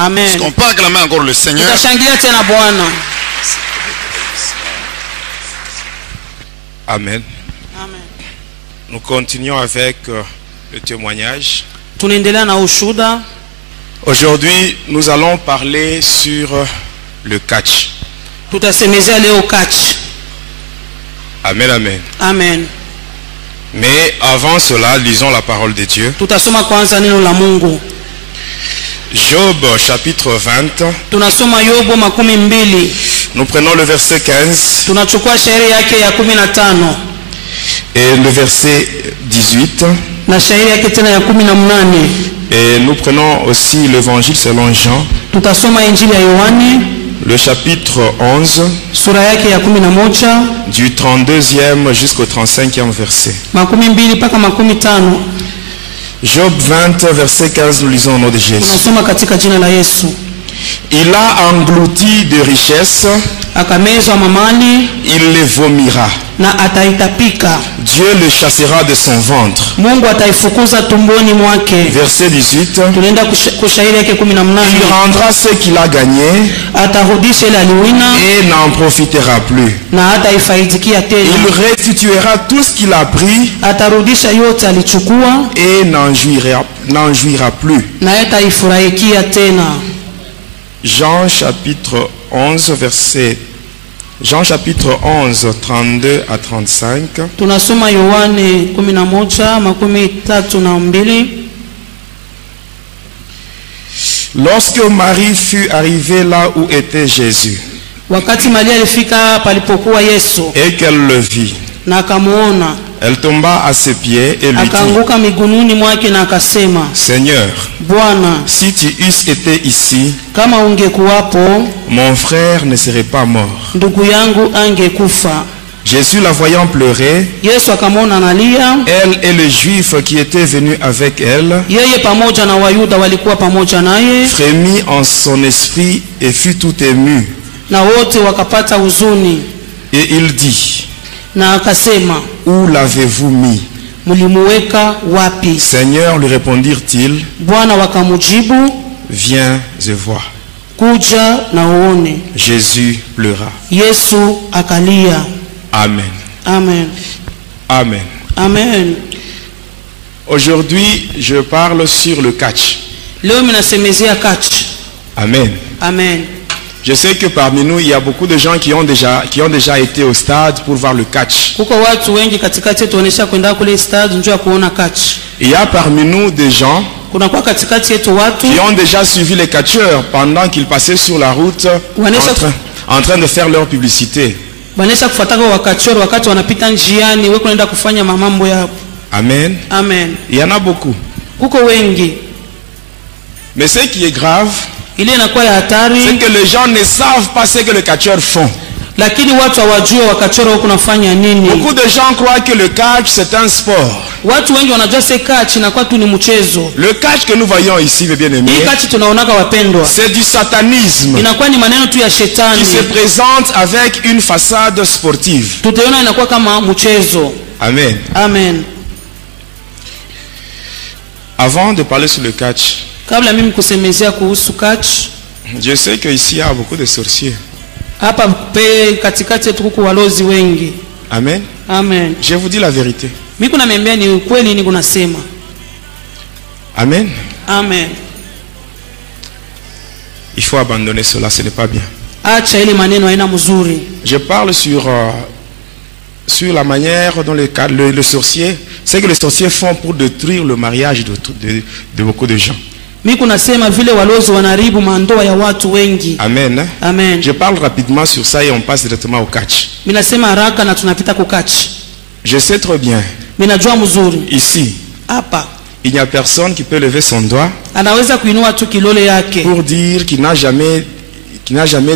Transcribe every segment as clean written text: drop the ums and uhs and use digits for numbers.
Amen. Est-ce qu'on peut acclamer encore le Seigneur? Amen. Amen. Nous continuons avec le témoignage. Tunaendelea na ushuhuda. Aujourd'hui, nous allons parler sur le catch. Tutasemezea leo catch. Amen, amen. Amen. Mais avant cela, lisons la parole de Dieu. Tutasoma kwanza neno la Mungu. Job chapitre 20. Tunasoma Yobo 12. Nous prenons le verset 15 Tunachukua shairi yake ya 15 et le verset 18. na shairi yake tena ya 18. Et nous prenons aussi l'évangile selon Jean. Tutasoma Injili ya Yohane Le chapitre 11 sura yake ya 11 du 32e jusqu'au 35e verset. 12 mpaka 15. Job 20 verset 15, nous lisons au nom de Jésus. Tunasoma katika jina la Yesu. Il a englouti de richesses, Akamezwa mamali il les vomira. na ataitapika. Dieu le chassera de son ventre. Mungu ataifukuza tumboni mwake. Verset 18. Tunaenda kushairi yake 18. Il rendra ce qu'il a gagné Atarudisha ile aliwina et n'en profitera plus. na hataifaidhikia tena. Il restituera tout ce qu'il a pris Atarudisha yote alichukua et n'en jouira plus. na hataifurahikia tena. Jean chapitre 11 verset Jean chapitre 11 32 à 35. Tunasoma Yohane 11:32. Lorsque Marie fut arrivée là où était Jésus Wakati Maria alifika palipokuwa Yesu et qu'elle le vit, na akamuona, elle tomba à ses pieds et lui dit: akaanguka migununi mwake na akasema, Seigneur, Bwana, si tu eusses été ici, kama ungekuwapo mon frère ne serait pas mort. ndugu yangu angekufa. Jésus, la voyant pleurer, Yesu akamwona analia, elle et les Juifs qui étaient venus avec elle, yeye pamoja na Wayuda walikuwa pamoja naye, frémit en son esprit et fut tout ému. na wote wakapata huzuni. Et il dit: Na akasema, Où l'avez-vous mis? mlimuweka wapi? Seigneur, lui répondirent-ils, Bwana wakamujibu, viens et vois. kuja na uone. Jésus pleura. Yesu akalia. Amen. Amen. Amen. Amen. Aujourd'hui, je parle sur le catch. Leo minasemezea catch. Amen. Amen. Je sais que parmi nous, il y a beaucoup de gens qui ont déjà été au stade pour voir le catch. Kuko watu wengi katikati yetu wanesha kwenda kule stade njoo kuona catch. Il y a parmi nous des gens Kuna kwa katikati yetu watu qui ont déjà suivi les catcheurs pendant qu'ils passaient sur la route en train de faire leur publicité. wanesha kufuataka wakachoro wakati wanapita njiani wewe kunaenda kufanya mambo yao. Amen. Amen. Il y en a beaucoup. Kuko wengi. Mais ce qui est grave, Ile inakuwa ya hatari, c'est que les gens ne savent pas ce que les catcheurs font. lakini watu hawajua wakachoro huko nafanya nini. Beaucoup de gens croient que le catch c'est un sport. Watu wengi wanajua se catch inakuwa tu ni mchezo. Le catch que nous voyons ici, mes bien-aimés, Hii catch tunaonaka wapendwa, c'est du satanisme inakuwa ni maneno tu ya shetani. qui se présente avec une façade sportive. Tutaona inakuwa kama mchezo. Amen. Amen. Avant de parler sur le catch, Kabla mimi kusemezea kuhusu catch, je sais qu'ici il y a beaucoup de sorciers. hapa pe katikati yetu kuko walozi wengi. Amen. Amen. Je vous dis la vérité. Mimi kuna membea ni ukweli ni kunasema. Amen. Amen. Il faut abandonner cela, ce n'est pas bien. Acha ile maneno haina mzuri. Je parle sur la manière dont le sorcier, c'est que les sorciers font pour détruire le mariage de beaucoup de gens. Mimi kunasema vile walozi wanaharibu mandoa ya watu wengi. Amen. Amen. Je parle rapidement sur ça et on passe directement au catch. Mimi nasema haraka na tunapita ku catch. Je sais très bien. Mimi najua mzuri. Ici, Hapa il n'y a personne qui peut lever son doigt anaweza kuinua tu kilole yake pour dire qu'il n'a jamais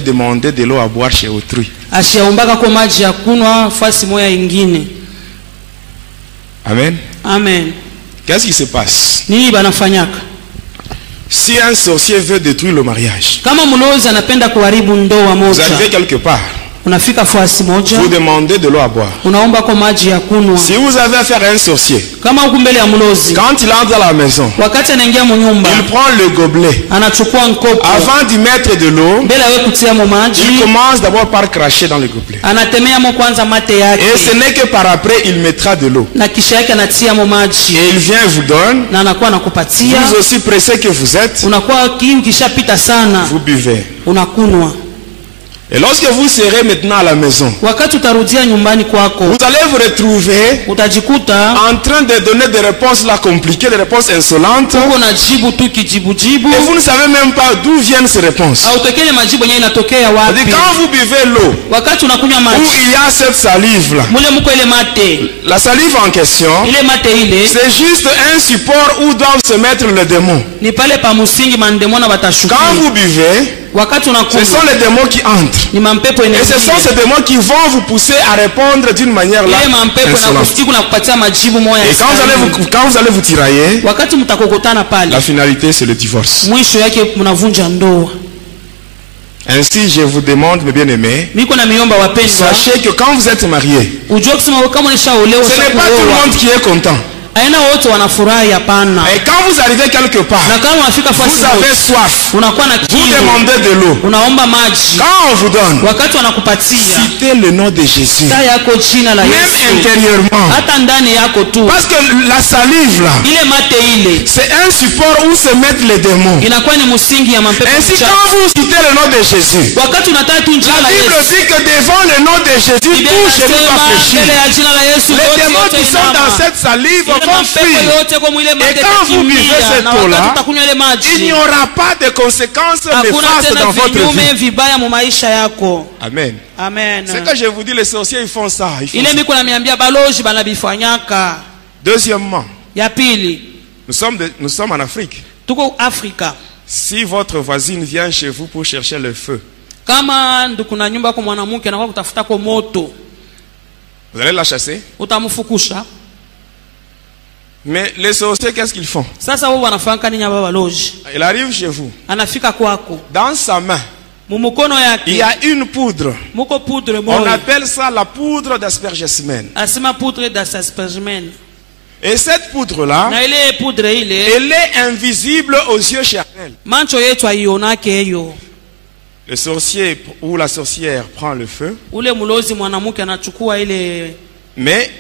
demandé de l'eau à boire chez autrui. ashaombaka kwa maji ya kunwa fasi moya ingine. Amen. Amen. Qu'est-ce qui se passe? Nini banafanyaka? Si un sorcier veut détruire le mariage, Kama mlozi anapenda kuharibu ndoa vous moja, arrivez quelque part, unafika fasi moja, vous demandez de l'eau à boire. unaomba kwa maji ya kunywa. Si vous avez affaire à un sorcier, Kama uko mbele ya mlozi, quand il entre dans la maison, wakati anaingia munyumba, il prend le gobelet. anachukua nkopo, Avant d'y mettre de l'eau, mbele awe kutia mo il maji, commence d'abord par cracher dans le gobelet. anatemea mo kwanza mate yake, Et ce n'est que par après, il mettra de l'eau. na kisha yake anatia mo maji, Et il vient et vous donne. na anakuwa anakupatia. Vous aussi pressé que vous êtes, Unakuwa kiu kishapita sana, vous buvez. unakunwa. Et lorsque vous serez maintenant à la maison, Wakati utarudia nyumbani kwako, vous allez vous retrouver utajikuta en train de donner des réponses là compliquées, des réponses insolentes. uko na jibu tu kijibujibu, Et vous ne savez même pas d'où viennent ces réponses. hautokele majibu yenyewe inatokea C'est-à-dire, wapi. quand vous buvez l'eau, Wakati unakunywa où maji, il y a cette salive là, mule muko ile mate, la salive en question, ile mate ile c'est juste un support où doivent se mettre les démons. ni pale pa musingi mandemona batashukia. Quand vous buvez, Wakati ce unakunywa sont les démons qui entrent. ni mampepo Et ce sont inaingia, ces démons qui vont vous pousser à répondre d'une manière là ile mampepo na insolente. kusiku na kupatia majibu moya. Et quand vous allez vous tirailler, Wakati mtakokotana pale, la finalité c'est le divorce. mwisho yake mnavunja ndoa. Ainsi, je vous demande, mes bien-aimés, Miko na miomba wapendwa, sachez que quand vous êtes mariés, ujue kusema kama ulishaolewa ce n'est pas tout le monde qui est content. aina wote wanafurahi, hapana. Et quand vous arrivez quelque part, Na kama unafika fasi vous avez moja, soif, unakuwa na vous kiu, demandez de l'eau. unaomba maji, Quand on vous donne, wakati wanakupatia citez le nom de Jésus, taa yako jina la même Yesu, intérieurement. hata ndani yako tu. Parce que la salive là, Ile mate ile c'est un support où se mettent les démons. inakuwa ni msingi ya mapepo Ainsi, mchafu. quand vous citez le nom de Jésus, Wakati unataka tu jina la la Bible Yesu, dit que devant le nom de Jésus, Biblia tout genou inasema va fléchir. mbele ya jina la Yesu Les wote démons wote qui sont inama. dans cette salive Ile vont mapepo fuir. yote kwa mwile mate quand vous buvez itakimbia, cette na eau-là, wakati utakunywa ile Il n'y maji, aura pas de conséquences hakuna néfastes tena dans votre vinyume vie. vibaya mu maisha yako. Amen. Amen. C'est que je vous dis, les sorciers, ils font ça. Ils font Ile ça. miko namiambia baloji banabifanyaka. Deuxièmement, Ya pili, nous sommes en Afrique. tuko Afrika. Si votre voisine vient chez vous pour chercher le feu, Kama ndukuna nyumba kwa mwanamke anakuwa kutafuta kwa moto, vous allez la chasser. utamfukusha. Mais les sorciers, qu'est-ce qu'ils font? Sasa wao wanafanya nini hapa baloji? Il arrive chez vous. Anafika kwako, Dans sa main, mumukono il y yake a une poudre. muko poudre On moja, appelle ça la poudre d'aspergesmen. asema poudre d'aspergement. Et cette poudre-là, Na ile poudre ile elle est invisible aux yeux charnels. mancho yetu aionake hiyo. Le sorcier ou la sorcière prend le feu, Ule mlozi mwanamke anachukua ile, mais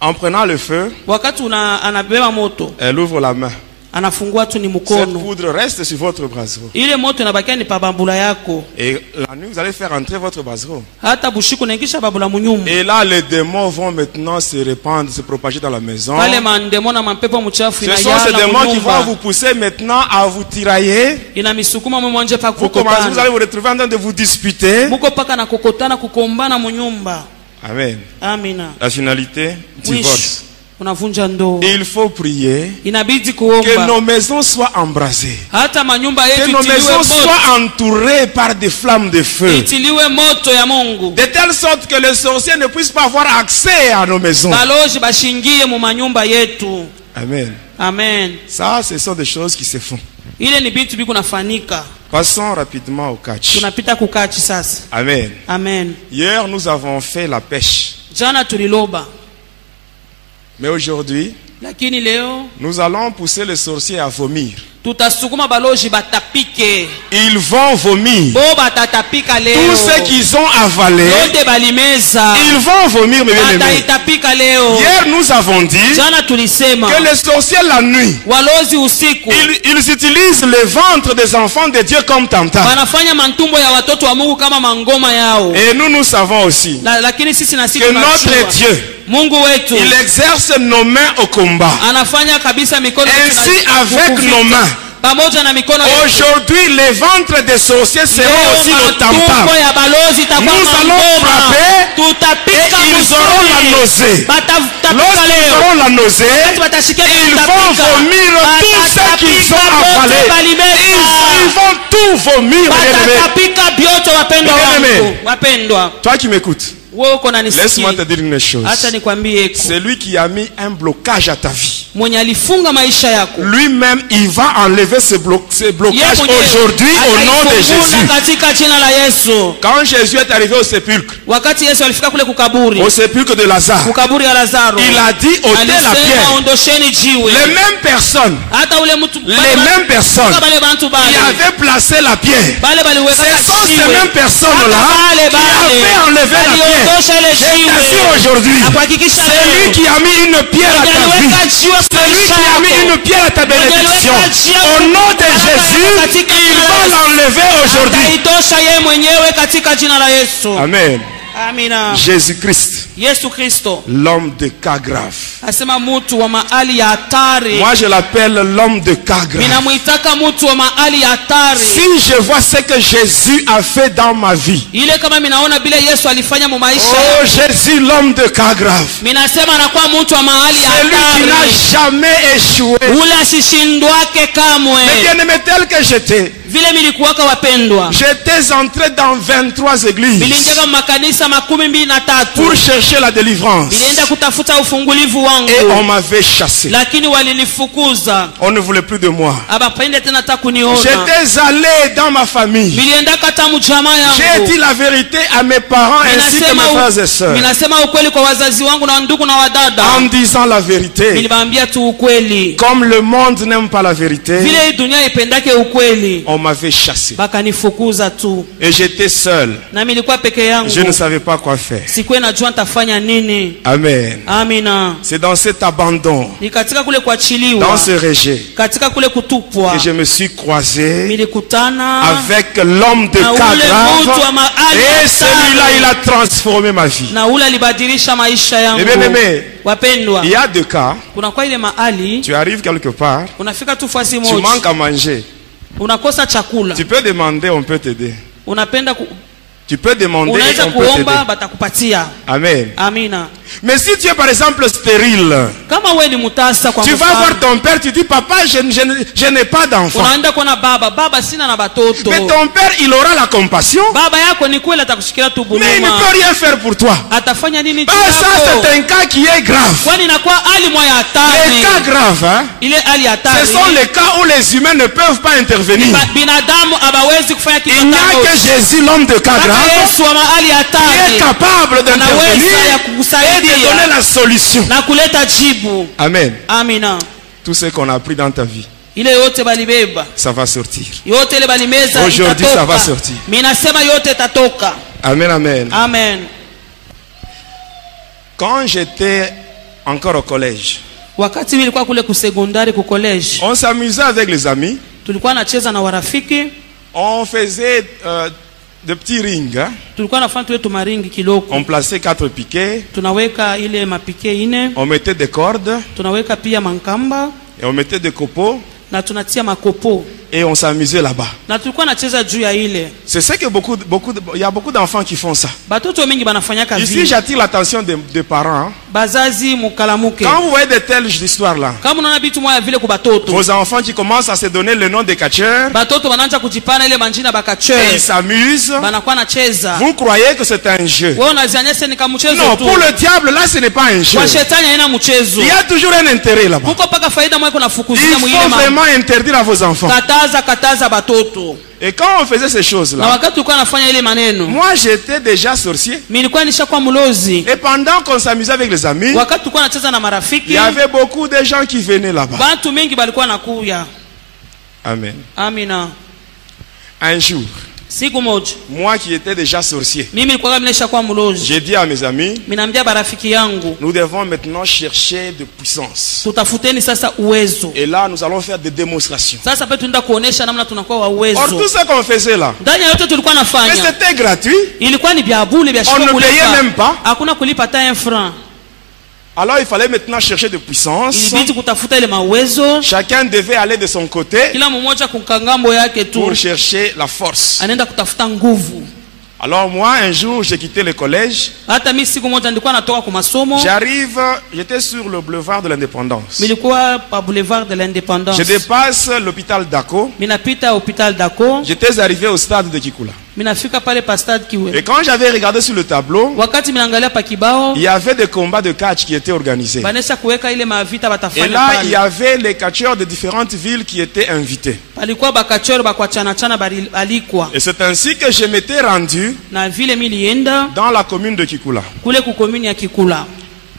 en prenant le feu, wakati anabeba moto, elle ouvre la main. anafungua tu ni Cette mkono, poudre reste sur votre braseau. ile moto inabakia ni pabambula yako, Et la nuit, vous allez faire entrer votre braseau. hata bushiku naingisha babula munyumba. Et là, les démons vont maintenant se répandre, se propager dans la maison. Pale mandemo na mapepo mchafu Ce sont ces inayala démons qui vont munyumba, vous pousser maintenant à vous tirailler. inamisukuma mwanje pa Vous commencez, vous allez kukokotana, vous retrouver en train de vous disputer. muko paka na kokotana kukombana munyumba. Amen. Amina. La finalité, Mwisho divorce. unavunja ndoa. Et il faut prier Inabidi que kuomba nos maisons soient embrasées. hata manyumba Que yetu nos itiliwe maisons moto, soient entourées par des flammes de feu. itiliwe moto ya Mungu, De telle sorte que les sorciers ne puissent pas avoir accès à nos maisons. baloji bashingie mu manyumba yetu. Amen. Amen. Ça, ce sont des choses qui se font. Ile ni vitu biko nafanika. Passons rapidement au catch. Tunapita kukachi sasa. Amen. Amen. Hier, nous avons fait la pêche. Jana tuliloba, Mais aujourd'hui, lakini leo nous allons pousser les sorciers à vomir. tutasukuma baloji batapike. Ils vont vomir. Bo batatapika Tout leo. ce qu'ils ont avalé, Yote balimeza. ils vont vomir, mes bien-aimés. Bataitapika leo. Hier, nous avons dit Jana tulisema que les sorciers, la nuit, walozi usiku ils utilisent le ventre des enfants de Dieu comme tam-tam. wanafanya mantumbo ya watoto wa Mungu kama mangoma yao. Et nous savons aussi Lakini sisi na sisi que notre tunajua Dieu, Mungu wetu il exerce nos mains au combat. anafanya kabisa mikono yetu Ainsi, na- avec kukuvita. nos mains, pamoja na mikono yetu. aujourd'hui, les ventres des sorciers seront Leo aussi nos tam-tam. matumbo ya balozi itakuwa Nous allons mangoma. frapper Tutapika et ils auront la nausée. Batapika Lorsqu'ils leo. auront la nausée, Batashikia ils tutapika. vont vomir tout ce qu'ils ont avalé. Ils vont tout vomir, bien-aimé. Batapika bioto wapendwa Bien-aimé. wangu. Wapendwa. Toi qui m'écoutes, wewe uko na Laisse-moi te nisikia. dire une chose. Acha nikwambie, C'est lui qui a mis un blocage à ta vie. mwenye alifunga maisha yako Lui-même, il va enlever ce blocage aujourd'hui au nom de Jésus. katika jina la Yesu. Quand Jésus est arrivé au sépulcre, Wakati Yesu alifika kule kukaburi, au sépulcre de Lazare, kukaburi ya Lazaro, il a dit ôtez la alisema pierre. ondosheni jiwe. Les mêmes personnes, Hata ule mtu les mêmes personnes bale bantu qui bale avaient placé la pierre, bale baliweka ce sont ces jiwe. mêmes personnes-là qui avaient enlevé la pierre. Je t'assure aujourd'hui, Akuhakikisha c'est lui leo qui a mis une pierre à ta vie. C'est lui qui a mis une pierre à ta bénédiction. Au nom de Jésus, il va l'enlever aujourd'hui. ataitosha yeye mwenyewe katika jina la Yesu. Amen. Amina. Jésus-Christ, Yesu Kristo l'homme de cas grave. asema mtu wa mahali ya hatari. Moi, je l'appelle l'homme de cas grave. Minamuitaka mtu wa mahali ya hatari. Si je vois ce que Jésus a fait dans ma vie, Ile kama minaona bila Yesu alifanya mu maisha, oh Jésus, l'homme de cas grave, minasema anakuwa mtu wa mahali ya c'est lui qui n'a hatari. jamais échoué. Ule asishindwake kamwe. Mais bien-aimé tel que j'étais, Vile milikuwaka wapendwa, j'étais entré dans 23 églises milinjaka makanisa 23 pour chercher la délivrance. nilienda kutafuta ufungulivu wangu, Et on m'avait chassé. lakini walinifukuza. On ne voulait plus de moi. Abapende tena hata kuniona. J'étais allé dans ma famille. Nilienda kata mjamaa J'ai yangu. dit la vérité à mes parents ainsi que mes frères et sœurs. Minasema ukweli kwa wazazi wangu na ndugu na wadada. En disant la vérité. Niliwaambia tu ukweli. Comme le monde n'aime pas la vérité, Vile hii dunia ipendake ukweli, on m'avait chassé. bakanifukuza tu. Et j'étais seul. Na nilikuwa peke yangu. Je ne savais pas quoi faire. Sikuwa najua nitafanya nini. Amen. Amina. C'est dans cet abandon, Ni katika kule kuachiliwa, dans ce rejet, katika kule kutupwa, que je me suis croisé nilikutana avec l'homme de na cas ule grave. mtu wa mahali Et hatari. celui-là, il a transformé ma vie. Na ule alibadilisha maisha yangu. Eh bien aimé, Wapendwa, il y a deux cas. kuna kwa ile mahali Tu arrives quelque part, unafika tu fasi tu moja, manques à manger. unakosa chakula, Tu peux demander, on peut t'aider. unapenda Tu peux demander, unaweza on peut t'aider. kuomba, batakupatia. Amen. Amina. Mais si tu es par exemple stérile, Kama we ni mutasa kwa tu vas mfano, voir ton père, tu dis papa, je n'ai pas d'enfant. unaenda kuona baba sina na batoto. Mais ton père, il aura la compassion, Baba yako ni kweli atakushikilia tu mais il ne buluma, peut rien faire pour toi. atafanya nini juu Ah, ça yako? c'est un cas qui est grave. Kwani inakuwa hali moya Les cas hatari. graves, hein, Ile hali ce hatari, sont les cas où les humains ne peuvent pas intervenir. binadamu abawezi kufanya kitu Il n'y a que Jésus, l'homme de cas Kaka grave, Yesu wa mahali qui est hatari capable d'intervenir anaweza ya et de kukusaidia donner la solution. na kuleta jibu. Amen. Amina. Tout ce qu'on a appris dans ta vie, Ile yote balibeba, ça va sortir. yote ile balimeza Aujourd'hui, ça va itatoka. sortir. Minasema yote itatoka. Amen, amen. Amen. Quand j'étais encore au collège, Wakati nilikuwa kule kusekondari ku college, on s'amusait avec les amis. tulikuwa nacheza na warafiki, On faisait de petits rings. Hein. tulikuwa nafanya tule tumaringi kiloko. On plaçait 4 piquets. Tunaweka ile mapike ine, On mettait des cordes tunaweka pia mankamba et on mettait des copeaux na tunatia makopo. et on s'amusait là-bas. Na tulikuwa nacheza juu ya ile. C'est ce que il y a beaucoup d'enfants qui font ça. Batoto mingi banafanyaka Ici, vile. j'attire l'attention des parents. Hein. Bazazi mukalamuke. Quand vous voyez de telles histoires-là, Kama unaona bitu moya vile ku batoto, vos enfants qui commencent à se donner le nom des catcheurs batoto banaanza kujipana ile manjina et bakacheur, ils s'amusent, banakuwa nacheza. vous croyez que c'est un jeu. Wewe unaziania sasa ni kama mchezo Non, tu. pour le diable, là, ce n'est pas un jeu. Kwa shetani haina mchezo. Il y a toujours un intérêt là-bas. Kuko paka faida moja kuna Il fukuzia mwile faut mama. vraiment interdire à vos enfants. Kataza batoto. Et quand on faisait ces Na choses-là, wakati tulikuwa nafanya ile maneno, moi j'étais déjà sorcier. mimi nilikuwa nishakuwa mlozi. Et pendant qu'on s'amusait avec les amis, Wakati tulikuwa nacheza na il marafiki, y avait beaucoup de gens qui venaient là-bas. watu mingi balikuwa nakuya. Amen. Amina. Un jour, Siku moja, moi qui étais déjà sorcier, mimi nilikuwa kama nishakuwa mlozi. j'ai dit à mes amis, Mimi naambia barafiki yangu, nous devons maintenant chercher de puissance. tutafuteni sasa uwezo. Et là, nous allons faire des démonstrations. Sasa pia tunaenda kuonesha namna tunakuwa wa Or, uwezo. tout ce qu'on faisait là, Ndani ya yote tulikuwa mais nafanya, c'était gratuit. ilikuwa ni vya bure vya On ne shiko payait même kulipa. pas. Hakuna kulipa hata 1 franc. Alors, il fallait maintenant chercher de puissance. Ilibidi kutafuta ile mawezo. Chacun devait aller de son côté Kila mmoja kukangambo yake tu. pour chercher la force. Anaenda kutafuta nguvu. Alors moi, un jour, j'ai quitté le collège. Hata mimi siku moja nilikuwa natoka kwa masomo. J'arrive, j'étais sur le boulevard de l'Indépendance. Nilikuwa pa boulevard de l'Indépendance. Je dépasse l'hôpital d'Ako. Mimi napita hospital Dako. J'étais arrivé au stade de Kikula. minafika pale pa stade Kiwe. Et quand j'avais regardé sur le tableau, Wakati minaangalia pa kibao, il y avait des combats de catch qui étaient organisés. banesha kuweka ile mavita Et batafanya là, il y pale. avait les catcheurs de différentes villes qui étaient invités. Palikuwa bakachoro bakwachana chana alikwa. Et c'est ainsi que je m'étais rendu Na vile milienda dans la commune de Kikula, kule ku commune ya Kikula.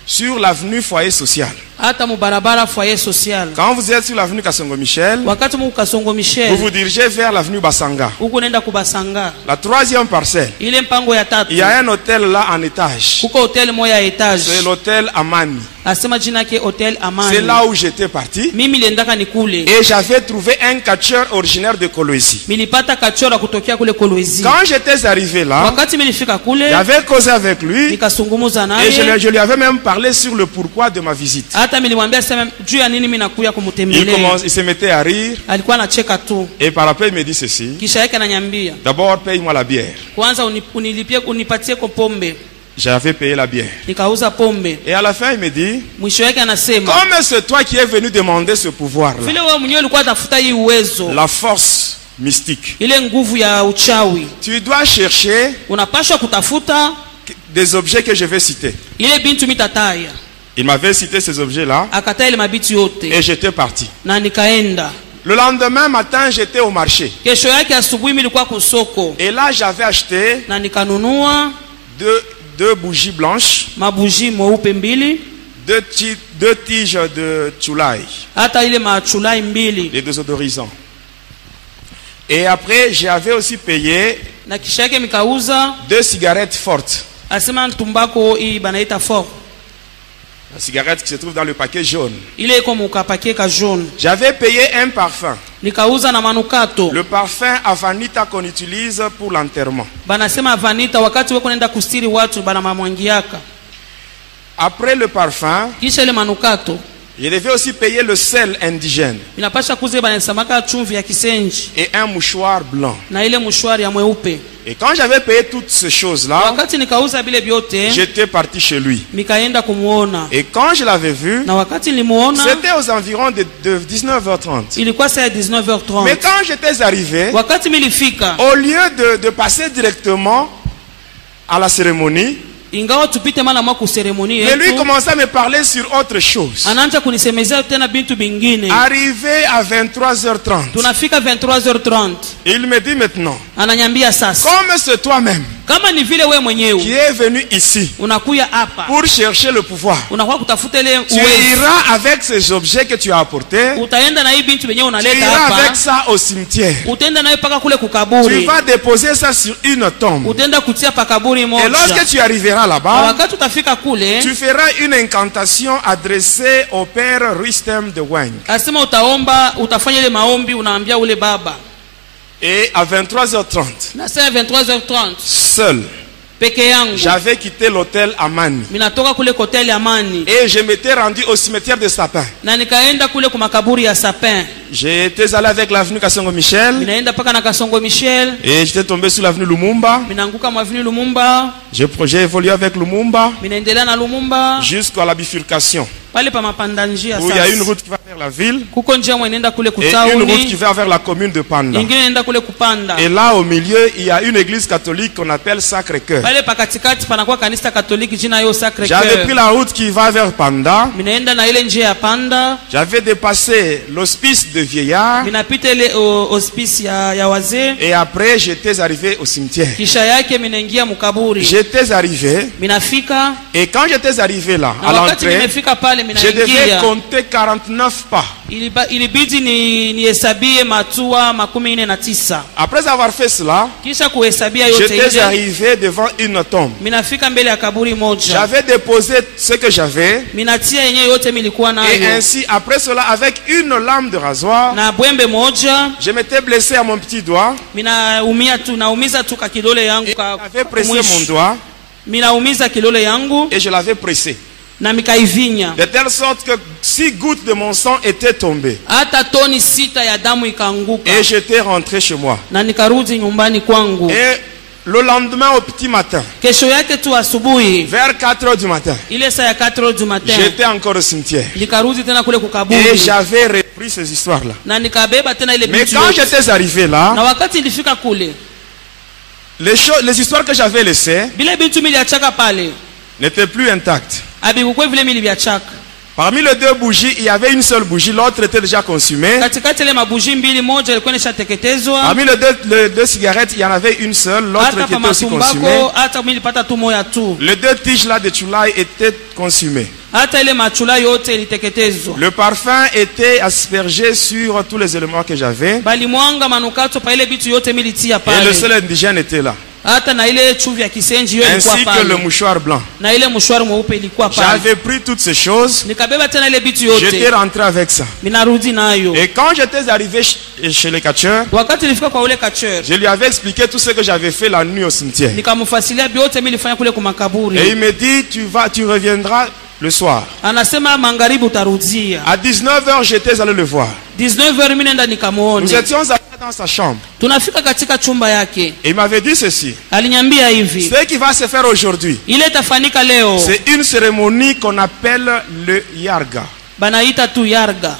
sur l'avenue Foyer Social. Hata mubarabara foyer social. Quand vous êtes sur l'avenue Kasongo Michel, Wakati mu Kasongo vous Michel, vous dirigez vers l'avenue Basanga. huko nenda kubasanga. La troisième parcelle, Ile mpango ya tatu. il y a un hôtel là en étage. Kuko hotel moya ya etage. C'est l'hôtel Amani. Asema jina ke hotel Amani. C'est là où j'étais parti. Mimi liendaka ni kule. Et j'avais trouvé un catcheur originaire de Kolwezi. Milipata kachora kutokea kule Kolwezi. Quand j'étais arrivé là, Wakati milifika kule, j'avais causé avec lui nikasungumuza et je naye. lui avais même parlé sur le pourquoi de ma visite. Hata milimwambia sema juu ya nini mimi nakuya kumtembelea. Il se mettait à rire Alikuwa anacheka tu. et par après il me dit ceci. Kisha yake ananiambia, D'abord, paye-moi la bière. kwanza unilipie unipatie ko pombe. J'avais payé la bière. Nikauza pombe. Et à la fin, il me dit, Mwisho yake anasema, comme c'est toi qui es venu demander ce pouvoir-là, vile wewe mwenyewe ulikuwa tafuta hii uwezo, la force mystique, ile nguvu ya uchawi, tu dois chercher unapaswa kutafuta des objets que je vais citer. ile bintu mitataya. Il m'avait cité ces objets-là Akataa ile mabiti yote et j'étais parti. na nikaenda. Le lendemain matin, j'étais au marché. Kesho yake asubuhi nilikuwa kusoko Et là, j'avais acheté na nikanunua deux bougies blanches, mabuji mweupe mbili, deux tiges de chulai, hata ile machulai mbili, les désodorisants. Et après, j'avais aussi payé na kisha yake mikauza. 2 cigarettes fortes. Asema tumbako hii banaita fort, La cigarette qui se trouve dans le paquet jaune. ile iko mukapake ka jaune. J'avais payé un parfum. Nikauza na manukato. Le parfum Avanita qu'on utilise pour l'enterrement. Banasema vanita wakati weko nenda kustiri watu bana mamwangiaka. Après le parfum, Kisha ile manukato je devais aussi payer le sel indigène inapasha kuze banasamaka chumvi ya kisenji et un mouchoir blanc. na ile mshwari ya mweupe. Et quand j'avais payé toutes ces choses-là, Wakati nikauza bile vyote, j'étais parti chez lui. mikaenda kumuona. Et quand je l'avais vu, Na wakati nilimuona c'était aux environs de 19h30. ilikuwa saa ya 19h30. Mais quand j'étais arrivé, Wakati milifika, au lieu de passer directement à la cérémonie, ingawa tupite mara mwa kuseremoni mais lui yetu, commençait à me parler sur autre chose. anaanza kunisemezea tena bintu bingine. Arrivé à 23h30, Tunafika 23h30. il me dit maintenant, Ananyambia sasa, comme c'est toi-même kama ni vile we qui mwenyewe es venu ici unakuya hapa, pour chercher le pouvoir, unakuwa kutafuta ile tu uwezo, iras avec ces objets que tu as apportés, utaenda na hii bintu benyewe tu unaleta iras avec hapa, ça au cimetière. utaenda nayo paka kule Tu kukaburi, vas déposer ça sur une tombe. utaenda kutia pakaburi Et moja. lorsque tu arriveras Na là-bas, wakati utafika kule, tu feras une incantation adressée au père Rustem de Wang. asema utaomba, utafanya ile maombi, unaambia ule baba. Et à 23h30, Na saa 23h30 seul, peke yangu j'avais quitté l'hôtel Amani. minatoka kule hotel Amani Et je m'étais rendu au cimetière de Sapin. na nikaenda kule kwa makaburi ya Sapin. J'étais allé avec l'avenue Kasongo Michel. Minaenda paka na Kasongo Michel, Et j'étais tombé sur l'avenue Lumumba. minaanguka mwavini Lumumba, J'ai évolué avec Lumumba minaendelea na Lumumba jusqu'à la bifurcation. pale pa mapanda njia. Où il y a une Sasa route qui va vers la ville kuko njia mwenenda kule et une route qui kutauni, va vers la commune de Panda. ingine nenda kule kupanda. Et là au milieu, il y a une église catholique qu'on appelle Sacré-Cœur. Pale pa katikati panakuwa kanisa Katoliki jina yo Sacré J'avais pris Cœur. la route qui va vers Panda. Minaenda na ile njia ya panda, J'avais dépassé l'hospice de vieillards. minapita ile hospice ya wazee. Et après, j'étais arrivé au cimetière. Kisha yake minaingia mukaburi, J'étais arrivé. minafika Et quand j'étais arrivé là, na à wakati l'entrée, nimefika pale je devais minaingia, compter 49 pas. ilibidi nihesabie matua 49. Après avoir fait cela, Kisha kuhesabia yote j'étais ile, arrivé devant une tombe. minafika mbele ya kaburi moja, J'avais déposé ce que j'avais. minatia yenyewe yote milikuwa Et nayo, ainsi, après cela, avec une lame de rasoir, na bwembe moja je m'étais blessé à mon petit doigt. naumiza tu kakidole yangu Et j'avais pressé mon doigt minaumiza kilole yangu et je l'avais pressé. na mikaivinya, De telle sorte que 6 gouttes de mon sang étaient tombées. hata toni 6 ya damu ikaanguka, Et j'étais rentré chez moi. na nikarudi nyumbani kwangu. Et le lendemain au petit matin, Kesho yake tu asubuhi vers 4 heures du matin, ile saa ya 4h du matin j'étais encore au cimetière. nikarudi tena kule Et kukaburi j'avais repris ces histoires-là. na nikabeba tena ile Mais bitu quand yote. j'étais arrivé Na là, wakati nilifika kule les histoires que j'avais laissées Bile bitu miliachaka pale. n'étaient plus intactes. Abikukwe vile miliachaka. Parmi les deux bougies, il y avait une seule bougie, l'autre était déjà consumée. Katikati ile mabuji mbili, moja ilikuwa imeshateketezwa. Parmi les deux cigarettes, il y en avait une seule, l'autre qui était aussi consumée. Hata milipata tu moya tu. Les deux tiges là de chulai étaient consumées. Hata ile machula yote iliteketezwa. Le parfum était aspergé sur tous les éléments que j'avais. Bali mwanga manukato pa ile bitu yote militia pale. Et le seul indigène était là. Hata na ile chuvya kisenji yote ilikuwa Ainsi pale. que le mouchoir blanc. Na ile mshwari mweupe ilikuwa pale. J'avais pris toutes ces choses. Nikabeba tena ile bitu yote. J'étais rentré avec ça. Minarudi nayo. Et quand j'étais arrivé chez le catcheur, Wakati nilifika kwa ule kacheur, je lui avais expliqué tout ce que j'avais fait la nuit au cimetière. nikamfasilia biote milifanya kule kwa Et makaburi. il me dit, tu reviendras le soir. Anasema magharibi utarudia. À 19h, j'étais allé le voir. 19h mimi nenda Nous nikamuone. étions allés dans sa chambre. Tunafika katika chumba yake. Et il m'avait dit ceci. Aliniambia hivi. Ce qui va se faire aujourd'hui, Ile tafanika leo. c'est une cérémonie qu'on appelle le Yarga. Banaita tu yarga.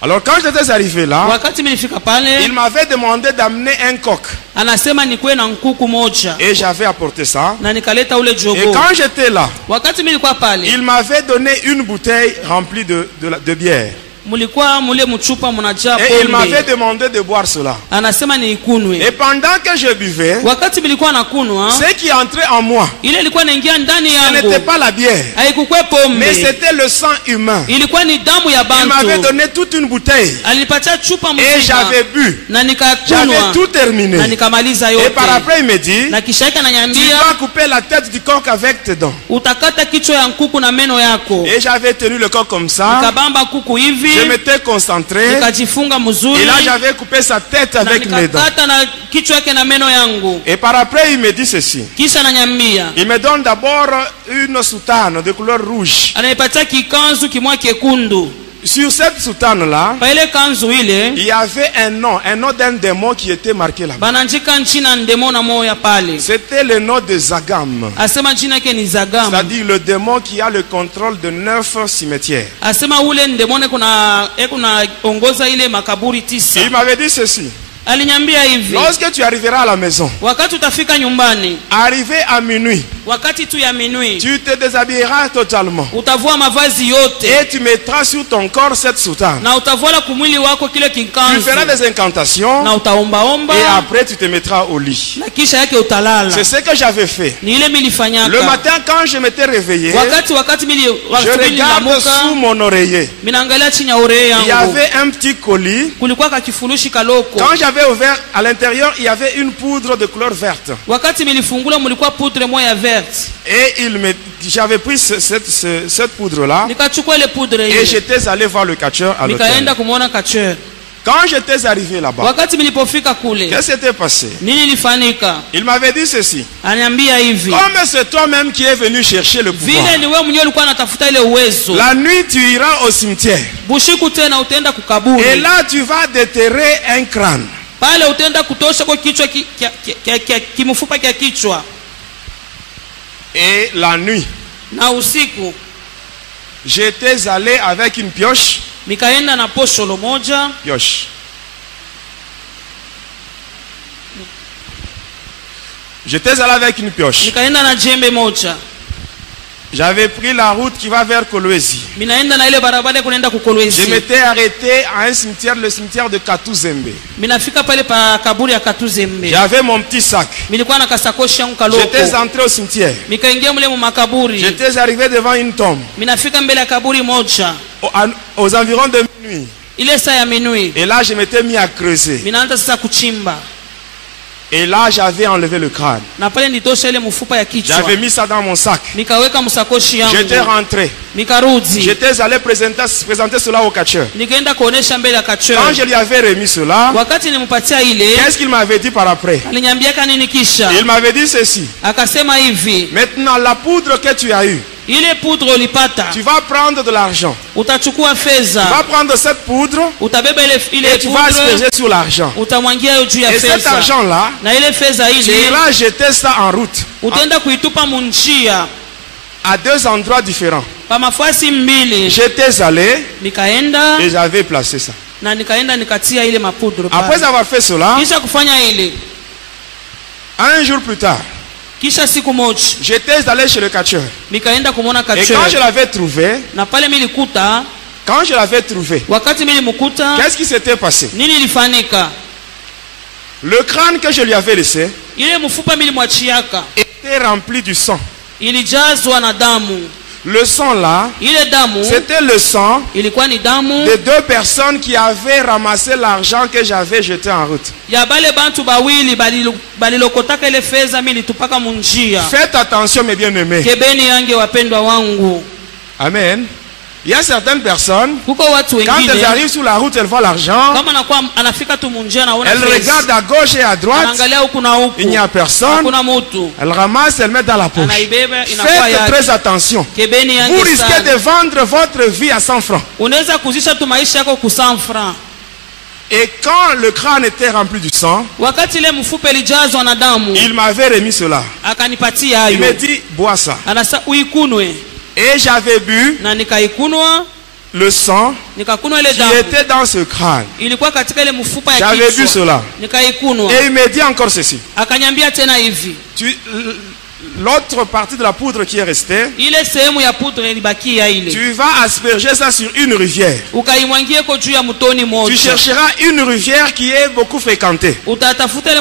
Alors quand j'étais arrivé là, Wakati milifika il pale, m'avait demandé d'amener un coq. anasema nikuwe na nkuku moja. Et j'avais apporté ça. Na nikaleta ule Et jogo. quand j'étais là, Wakati milikuwa pale, il m'avait donné une bouteille remplie de bière. mulikuwa mule mchupa mnajaa Et il m'avait pombe. demandé de boire cela. Anasema niikunwe. Et pendant que je buvais, Wakati milikuwa nakunwa, ce qui entrait en moi, ile ilikuwa inaingia ndani ce yangu. n'était pas la bière, Haikukwe pombe. mais c'était le sang humain. Ilikuwa ni damu ya Il m'avait bantu. donné toute une bouteille. Alinipatia chupa Et mzima. j'avais bu. Na J'avais nikakunwa. tout terminé. Na nikamaliza Et yote. par après, il me dit, Na kisha yake tu ananiambia dois couper la tête du coq avec tes dents. utakata kichwa ya nkuku na meno yako. Et j'avais tenu le coq comme ça. Nikabamba kuku hivi. Je m'étais concentré. Nikajifunga mzuri. Et là, j'avais coupé sa tête Na avec mes dents. nikakata na kichwa yake na meno yangu. Et par après, il me dit ceci. Kisha ananiambia Il me donne d'abord une soutane de couleur rouge. ananipatia kikanzu kimwa kekundu. Sur cette soutane-là, Pa ile kanzu ile il y avait un nom d'un démon qui était marqué là-bas. banandika nchina ndemona moya pale. C'était le nom de Zagam. Asema jina yake ni Zagamu. C'est-à-dire le démon qui a le contrôle de 9 cimetières. Asema ule ndemone kuna ongoza ile makaburi 9. Il m'avait dit ceci. Aliniambia hivi. Lorsque tu arriveras à la maison, Wakati utafika nyumbani, arrivé à minuit, wakati tu ya minui, tu te déshabilleras totalement. utavua mavazi yote Et tu mettras sur ton corps cette soutane. na utavuala kumwili wako kile Tu kikanzu feras des incantations na utaombaomba et après tu te mettras au lit. na kisha yake utalala. C'est ce que j'avais fait. Ni ile milifanyaka. Le matin quand je m'étais réveillé, wakati je regarde sous mon oreiller. minaangalia chini ya ore Il y yangu. avait un petit colis. Kulikuwa kakifurushi kaloko. Quand j'avais ouvert à l'intérieur, il y avait une poudre de couleur verte. Wakati milifungula mulikuwa poudre moya verte. Et j'avais pris cette poudre-là Nikachukua ile poudre et ile. j'étais allé voir le catcheur à l'hôtel. Nikaenda kumuona kacheur. Quand j'étais arrivé là-bas, Wakati milipofika kule, qu'est-ce qui s'était passé? nini lifanika? Il m'avait dit ceci. Ananiambia hivi. Comme c'est toi-même qui es venu chercher le pouvoir, Vile ni wewe mwenyewe ulikuwa unatafuta ile uwezo. la nuit tu iras au cimetière. Bushiku tena utaenda Et kukaburi. là tu vas déterrer un crâne. Pale utaenda kutosha kwa kichwa kimfupa kia kichwa. Et la nuit, Na usiku j'étais allé avec une pioche. nikaenda na posholo moja. Pioche. J'étais allé avec une pioche. Nikaenda na jembe moja. J'avais pris la route qui va vers Kolwezi. Minaenda na ile barabara kunaenda Je kukolwezi. m'étais arrêté à un cimetière, le cimetière de Katuzembe. Minafika pale pa kaburi ya Katuzembe. J'avais mon petit sac. Milikuwa na kasakoshi yangu kaloko. J'étais entré au cimetière. Mikaingia mule mu makaburi. J'étais arrivé devant une tombe. Minafika mbele ya kaburi moja. Aux environs de minuit. Ile saa ya minui. Et là, je m'étais mis à creuser. Minaanza sasa kuchimba. Et là, j'avais enlevé le crâne. Na pale nitosha ile mfupa ya kichwa. J'avais mis ça dans mon sac. Nikaweka msakoshi yangu. J'étais rentré. Nikarudi. J'étais allé présenter cela au catcheur. Nikaenda kuonesha mbele ya kacheur. Quand je lui avais remis cela, Wakati nimpatia ile, qu'est-ce qu'il m'avait dit par après? aliniambia nini kisha? Il m'avait dit ceci. Akasema hivi, Maintenant, la poudre que tu as eue, ile poudre ulipata, tu vas prendre de l'argent. utachukua Tu vas fedha, prendre cette poudre utabeba ile et tu vas poudre, asperger sur l'argent. utamwangia juu ya Et cet fedha. argent-là, Na ile fedha tu ile, iras jeter ça en route utaenda kuitupa munjia à deux endroits différents. pa mafasi mbili. J'étais allé Nikaenda et j'avais placé ça. na nikaenda nikatia ile mapoudre pale. Après avoir fait cela, Kisha kufanya ile, Un jour plus tard, Kisha siku moja j'étais allé chez le catcheur. nikaenda kumwona Et quand kacheur. je l'avais trouvé, Na pale milikuta, qu'est-ce wakati milimkuta, qui s'était passé? nini ilifanyika? Le crâne que je lui avais laissé Ile mfupa milimwachiaka était rempli du sang. ilijazwa na damu. Le sang là, Ile damu c'était le sang ilikuwa ni damu de deux personnes qui avaient ramassé l'argent que j'avais jeté en route. ya bale bantu bawili balilokotaka ile fedha militupaka munjia. Faites attention mes bien-aimés. Kebeni yange wapendwa wangu. Amen. Il y a certaines personnes, Kuko watu quand elles wengine arrivent sur la route, elles voient l'argent, kama anakuwa anafika tu munjia naona elles regardent à gauche et à droite, anaangalia huku na huku. il n'y a personne, Hakuna mutu. elles ramassent, elles mettent dans la poche. Anaibeba inakuwa Faites yake. très attention. Kebeni Vous yange risquez sana. de vendre votre vie à 100 francs. Unaweza kuzisha tu maisha yako ku 100 francs. Et quand le crâne était rempli du sang, Wakati ile mfupe ilijazwa na damu, il m'avait remis cela. akanipatia Il me hayo. dit, bois ça. Anasa uikunwe. Et j'avais bu Na nikaikunwa, le sang nikakunwa ile qui damu. était dans ce crâne. Ilikuwa katika ile mfupa ya J'avais bu kichwa. cela. Nikaikunwa. Et il me dit encore ceci. Akanyambia tena hivi. L'autre partie de la poudre qui est restée, Ile sehemu ya pudre ilibakia ile. tu vas asperger ça sur une rivière. Ukaimwangie ko juu ya mtoni Tu moja. chercheras une rivière qui est beaucoup fréquentée. Utatafuta ile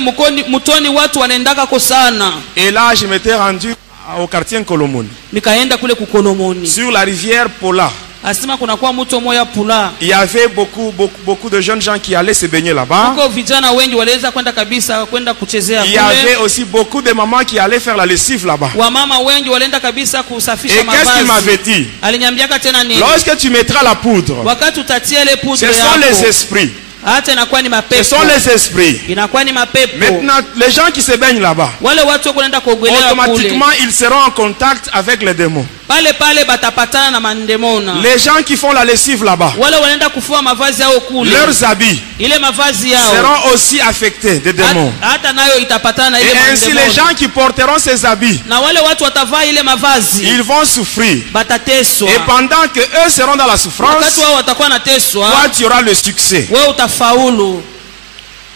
mtoni watu wanaendaka ko sana. Et là, je m'étais rendu au quartier Nkolomoni, Nikaenda kule kukolomoni. sur la rivière Pola. Asema kuna kwa mto moya pula. Il y avait beaucoup de jeunes gens qui allaient se baigner là-bas. Huko vijana wengi waliweza kwenda kabisa kwenda kuchezea Il y avait kule. aussi beaucoup de mamans qui allaient faire la lessive là-bas. Wamama wengi walienda kabisa kusafisha Et qu'est-ce qu'il mavazi. m'avait dit? Aliniambiaka tena nini? Lorsque tu mettras la poudre, Wakati utatia ile ce pudre sont les yako, esprits. hata inakuwa ni Ce mapepo. sont les esprits. Inakuwa ni mapepo. Maintenant, les gens qui se baignent là-bas, Wale watu wanaenda kuogelea kule. automatiquement, ils seront en contact avec les démons. Pale pale batapatana na mandemona. Les gens qui font la lessive là-bas, Wale wanaenda kufua mavazi yao kule. leurs habits Ile mavazi yao seront aussi affectés des démons. hata nayo itapatana na ile Et ainsi, les mandemona. gens qui porteront ces habits, Na wale watu watavaa ile mavazi ils vont souffrir. batateswa. Et pendant que eux seront dans la souffrance, Wakati wao watakuwa nateswa, toi, tu auras le succès. wewe utafaulu.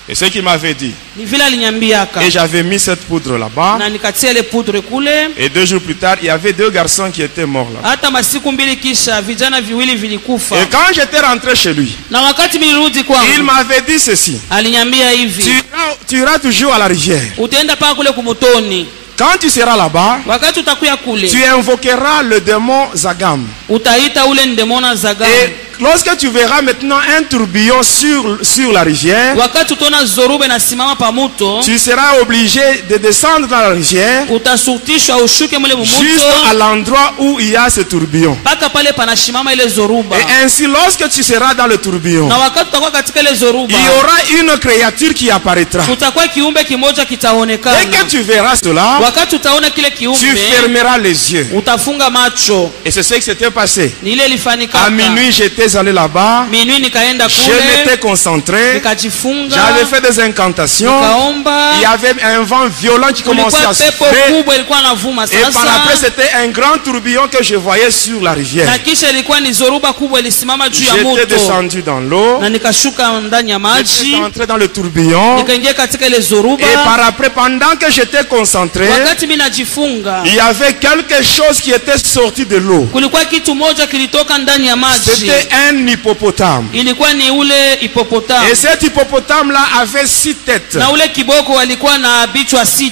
Et ce qu'il m'avait dit. Ni vile aliniambiaka. Et j'avais mis cette poudre là-bas. Na nikatia ile pudre kule. Et 2 jours plus tard, il y avait 2 garçons qui étaient morts là. Hata masiku mbili kisha vijana viwili vilikufa. Et quand j'étais rentré chez lui, Na wakati nilirudi il kwangu, m'avait dit ceci. aliniambia hivi, Tu iras toujours à la rivière. utaenda paka kule kumutoni. Quand tu seras là-bas, Wakati utakuya kule, tu invoqueras le démon Zagam. utaita ule ndemona Zagam. Et lorsque tu verras maintenant un tourbillon sur la rivière, Wakati utaona zoruba inasimama pa muto, tu seras obligé de descendre dans la rivière utasurtishwa ushuke mule juste à mumuto l'endroit où il y a ce tourbillon. mpaka pale panashimama ile zoruba. Et ainsi, lorsque tu seras dans le tourbillon, Na wakati utakuwa katika ile zoruba, il y aura une créature qui apparaîtra. kutakuwa kiumbe kimoja Dès que kitaonekana. tu verras cela, Wakati utaona kile tu kiumbe, fermeras les yeux. utafunga macho. Et c'est ce qui s'était passé. Ni ile ilifanyika. À minuit, j'étais allé là-bas. Minui nikaenda Je kule, m'étais concentré. nikajifunga, J'avais fait des incantations. nikaomba. Il y avait un vent violent qui commençait Kulikuwa à pepo souffler. kubwa ilikuwa navuma Et par après, sasa. c'était un grand tourbillon que je voyais sur la rivière. Na kisha ilikuwa ni zoruba kubwa ilisimama juu ya J'étais moto. descendu dans l'eau. Na nikashuka ndani ya J'étais maji, entré dans le tourbillon. nikaingia katika ile zoruba. Et par après, pendant que j'étais concentré, Wakati mimi najifunga, il y avait quelque chose qui était sorti de l'eau. kulikuwa kitu moja kilitoka ndani ya maji. C'était un hippopotame. Ilikuwa ni ule hipopotame. Et cet hippopotame-là avait 6 têtes. Na ule kiboko walikuwa na bichwa 6.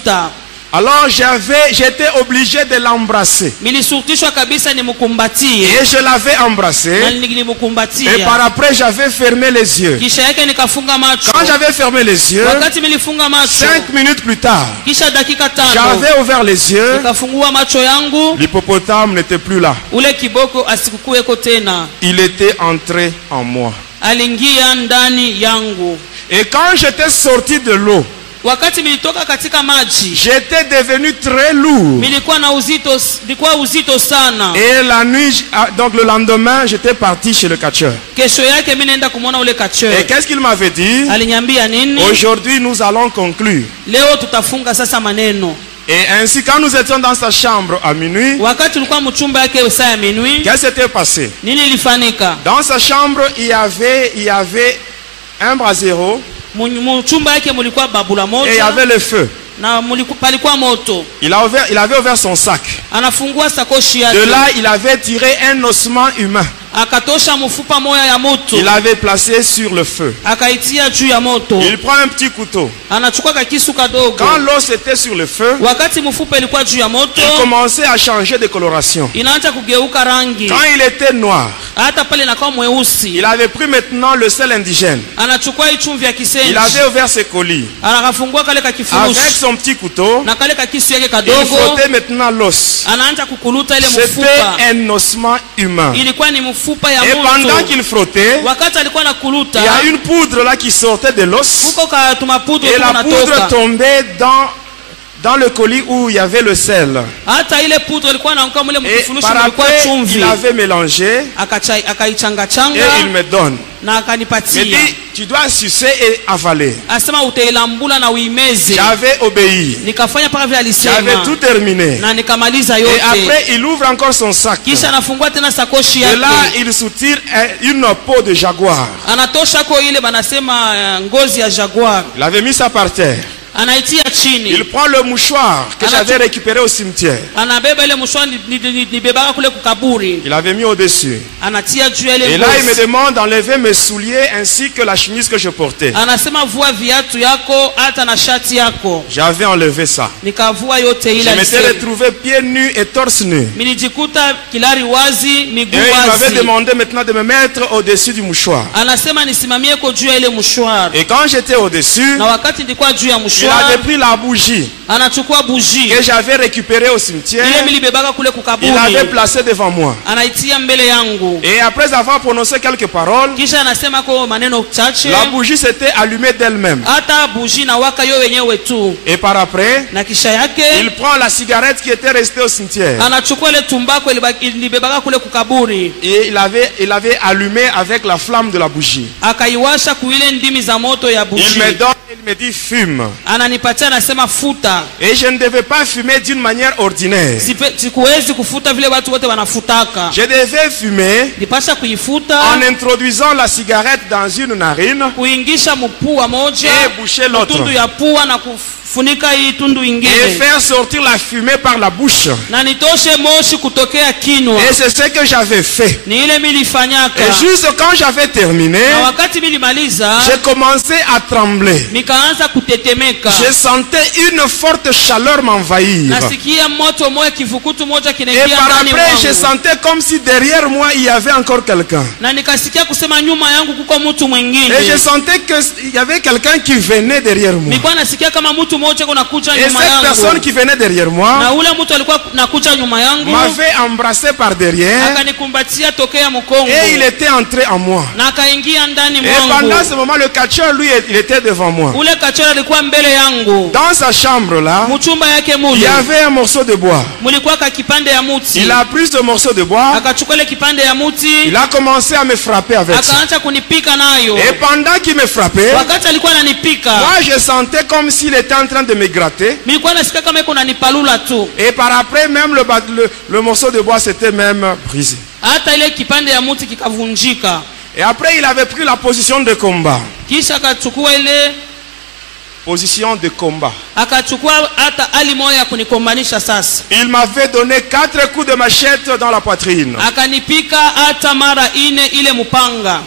Alors j'étais obligé de l'embrasser. Nilisurtishwa kabisa nimkumbatie. Et je l'avais Na embrassé. nilimkumbatia. Et par après, j'avais fermé les yeux. Kisha yake nikafunga macho. Quand j'avais fermé les yeux, Wakati nilifunga macho, 5 minutes plus tard, kisha dakika 5 j'avais ouvert les yeux. nikafungua macho yangu, L'hippopotame n'était plus là. ule kiboko asikukuweko tena. Il était entré en moi. Aliingia ndani yangu. Et quand j'étais sorti de l'eau, Wakati nilitoka katika maji, j'étais devenu très lourd. nilikuwa uzito sana. Et la nuit, donc le lendemain, j'étais parti chez le catcheur. Kesho yake mimi naenda kumwona ule kacheur. Et qu'est-ce qu'il m'avait dit? Aliniambia nini? Aujourd'hui, nous allons conclure. Leo tutafunga sasa maneno. Et ainsi, quand nous étions dans sa chambre à minuit, Wakati tulikuwa mchumba yake saa ya minui, qu'est-ce qui s'était passé? nini ilifanyika? Dans sa chambre, il y avait un brasero Mchumba yake mulikuwa babula et il y avait moja le feu. na palikuwa moto. Il avait ouvert son sac. Anafungua sakoshi yake. De là, il avait tiré un ossement humain. Akatosha mfupa moya ya moto. Il l'avait placé sur le feu. Akaitia juu ya moto. Il prend un petit couteau. Anachukua kakisu kadogo. Quand l'os était sur le feu, wakati mfupa ilikuwa juu ya moto, il commençait à changer de coloration. Inaanza kugeuka rangi. Quand il était noir, hata pale inakuwa mweusi. Il avait pris maintenant le sel indigène. Anachukua ichumvi ya kisenji. Il avait ouvert ses colis. Anakafungua kale kakifurushi. Avec son petit couteau, na kale kakisu yake kadogo, il frottait maintenant l'os. Anaanza kukuluta ile mfupa. C'était un ossement humain. Ilikuwa ni mfupa ya Et moto. pendant qu'il frottait, wakati alikuwa nakuluta, il y a une poudre là qui sortait de l'os. Huko katuma poudre et la poudre tombait dans le colis où il y avait le sel. Hata ile poudre ilikuwa inaanguka mule mkifurushi ilikuwa chumvi. Il avait mélangé. Akaichanga changa. Et il me donne. Na akanipatia. Il dit, tu dois sucer et avaler. Asema utailambula na uimeze. J'avais obéi. Nikafanya paka vile alisema. J'avais tout terminé. Na nikamaliza yote. Et après il ouvre encore son sac. Kisha anafungua tena sakoshi yake. Et là il soutire une peau de jaguar. Anatosha ko ile banasema ngozi ya jaguar. Il avait mis ça par terre. Anaitia chini. Il prend le mouchoir que j'avais récupéré au cimetière. Anabeba ile mouchoir nibebaka kule kukaburi. Il avait mis au-dessus. Anatia juu ile. Et là il me demande d'enlever mes souliers ainsi que la chemise que je portais. Anasema vua viatu yako hata na shati yako. J'avais enlevé ça. Nikavua yote ile. Je m'étais retrouvé pieds nus et torse nu. Nilijikuta kilari wazi, miguu wazi. Et il m'avait demandé maintenant de me mettre au-dessus du mouchoir. Anasema nisimamie ko juu ile mouchoir. Et quand j'étais au-dessus, na wakati nilikuwa juu ya mouchoir, il avait pris la bougie anachukua bougie que j'avais récupérée au cimetière. Il l'avait placée devant moi. Anaitia mbele yangu. Et après avoir prononcé quelques paroles, kisha anasema ko maneno chache. La bougie s'était allumée d'elle-même. Hata bougie na waka yo wenyewe tu. Et par après, na kisha yake, il prend la cigarette qui était restée au cimetière. Anachukua ile tumbako ilibebaka kule kukaburi. Et il avait allumé avec la flamme de la bougie. Akaiwasha kuile ndimi za moto ya bougie. Il me donne, il me dit fume. Ananipatia anasema futa. Et je ne devais pas fumer d'une manière ordinaire. Sikuwezi kufuta vile watu wote wanafutaka. Je devais fumer nipasha kuifuta en introduisant la cigarette dans une narine kuingisha mpua moja et boucher l'autre. Tundu ya pua na kufunika hii tundu ingine. Et faire sortir la fumée par la bouche. Na nitoshe moshi kutokea kinywa. Et c'est ce que j'avais fait. Ni ile milifanyaka. Et juste quand j'avais terminé, na wakati milimaliza, j'ai commencé à trembler. Nikaanza kutetemeka. Je sentais une forte chaleur m'envahir. Nasikia moto moja kivukutu moja kinaingia ndani mwangu. Et par après, je sentais comme si derrière moi il y avait encore quelqu'un. Na nikasikia kusema nyuma yangu kuko mtu mwingine. Et je sentais que il y avait quelqu'un qui venait derrière moi. Nilikuwa nasikia kama mtu mmoja kunakuja nyuma yangu. Et cette personne qui venait derrière moi, na ule mtu alikuwa nakuja nyuma yangu, m'avait embrassé par derrière. Akanikumbatia tokea mkongo. Et il était entré en moi. Na akaingia ndani mwangu. Et pendant ce moment, le catcheur lui il était devant moi. Ule catcheur alikuwa mbele yangu. Dans sa chambre là, mchumba yake mule, il y avait un morceau de bois. Mulikuwa ka kipande ya muti. Il a pris ce morceau de bois. Akachukua ile kipande ya muti. Il a commencé à me frapper avec ça. Akaanza kunipika nayo. Et pendant qu'il me frappait, wakati alikuwa ananipika, moi je sentais comme s'il était en train de me gratter. Nilikuwa nasikia kama iko nanipalula tu. Et par après même le morceau de bois s'était même brisé. Hata ile kipande ya muti kikavunjika. Et après il avait pris la position de combat. Kisha akachukua ile position de combat. Akachukua hata ali moja kunikombanisha sasa. Il m'avait donné 4 coups de machette dans la poitrine. Akanipika hata mara ine ile mupanga.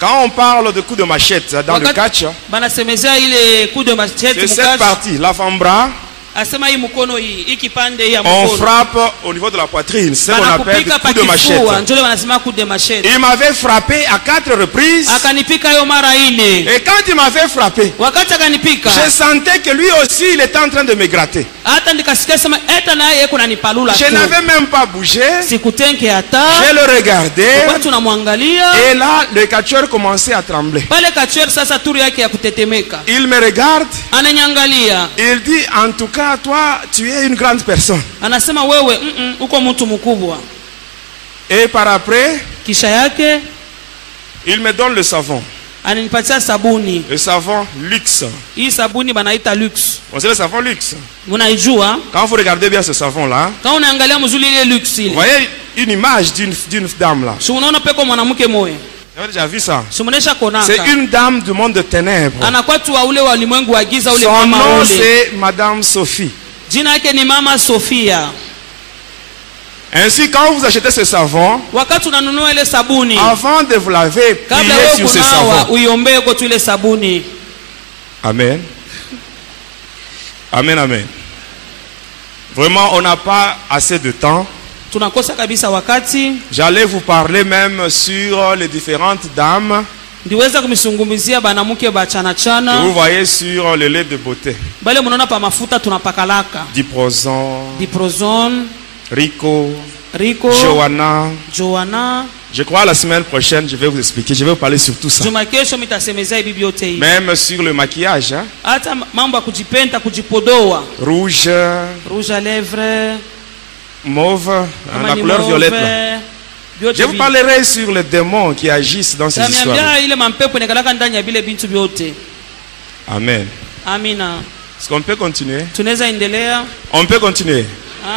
Quand on parle de coups de machette dans le catch, banasemezea ile coup de machette c'est cette partie, l'avant-bras. Asema hii mkono hii ikipande ya mkono. On frappe au niveau de la poitrine, c'est ce qu'on appelle coup de machette. Ndio wanasema coup de machette. Il m'avait frappé à 4 reprises. Akanipika yo mara ine. Et quand il m'avait frappé, wakati akanipika, je sentais que lui aussi il était en train de me gratter. Hata nikasikia sema eta na yeye kuna nipalula tu. Je n'avais même pas bougé. Sikutenke hata. Je le regardais. Watu namwangalia. Et là le catcheur commençait à trembler. Pale catcheur sasa turu yake ya kutetemeka. Il me regarde. Ananiangalia. Il dit en tout cas toi tu es une grande personne. Anasema wewe uko mtu mkubwa. Et par après, kisha yake il me donne le savon. Ananipatia sabuni. Le savon Lux. Hii sabuni banaita Lux. On sait le savon Lux. Unaijua? Quand vous regardez bien ce savon là, quand unaangalia mzuri ile Lux ile, vous voyez une image d'une dame là. Si unaona peko mwanamke moyo. Vous avez déjà vu ça? Simunesha konaka. C'est une dame du monde de ténèbres. Anakuwa tu wa ule wa ulimwengu wa giza ule Son mama nom ule. c'est Madame Sophie. Jina yake ni Mama Sofia. Ainsi, quand vous achetez ce savon, Wakati unanunua ile sabuni, avant de vous laver, kabla priez wewe sur ce kunawa savon. uiombee kwa tu ile sabuni. Amen. Amen, amen. Vraiment, on n'a pas assez de temps. Tunakosa kabisa wakati. J'allais vous parler même sur les différentes dames Ndiweza kumizungumzia banamuke bachana que chana. vous voyez sur le lait de beauté. Bale munaona pa mafuta tunapakalaka. Diprozon, Diprozone, Rico, Rico, Joanna. Je crois la semaine prochaine, je vais vous expliquer. Je vais vous parler sur tout ça. Juma kesho mitasemezea bibi yote hii. Même sur le maquillage. Hein? Hata mambo ya kujipenda, kujipodoa. Rouge, Rouge à lèvres, mauve, kama la ni couleur mauve, violette. Là. vyote Je vous vi- parlerai sur les démons qui agissent dans ces histoires. Tamiambia ile mampepo inakalaka ndani ya vile bintu vyote. Amen. Amina. Est-ce qu'on peut continuer? Tunaweza endelea. On peut continuer.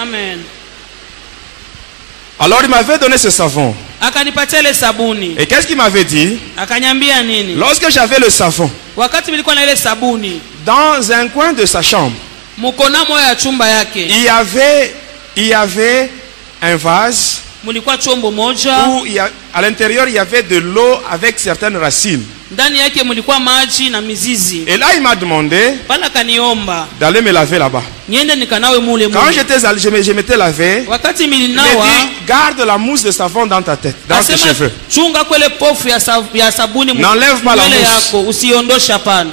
Amen. Alors il m'avait donné ce savon. Akanipatia ile sabuni. Et qu'est-ce qu'il m'avait dit? Akanyambia nini? Lorsque j'avais le savon, Wakati nilikuwa na ile sabuni, dans un coin de sa chambre, mkona moyo ya chumba yake, il y avait un vase mulikuwa chombo moja, où à l'intérieur il y avait de l'eau avec certaines racines. ndani yake mulikuwa maji na mizizi. Et là il m'a demandé Pala kaniomba d'aller me laver là-bas. niende nikanawe mule Quand mule. j'étais allé, je m'étais lavé, Wakati il m'a milinawa dit garde la mousse de savon dans ta tête, dans tes asema cheveux. chunga kwele pofu ya sabuni N'enlève pas la nywele mousse. yako, usiondoshe hapana.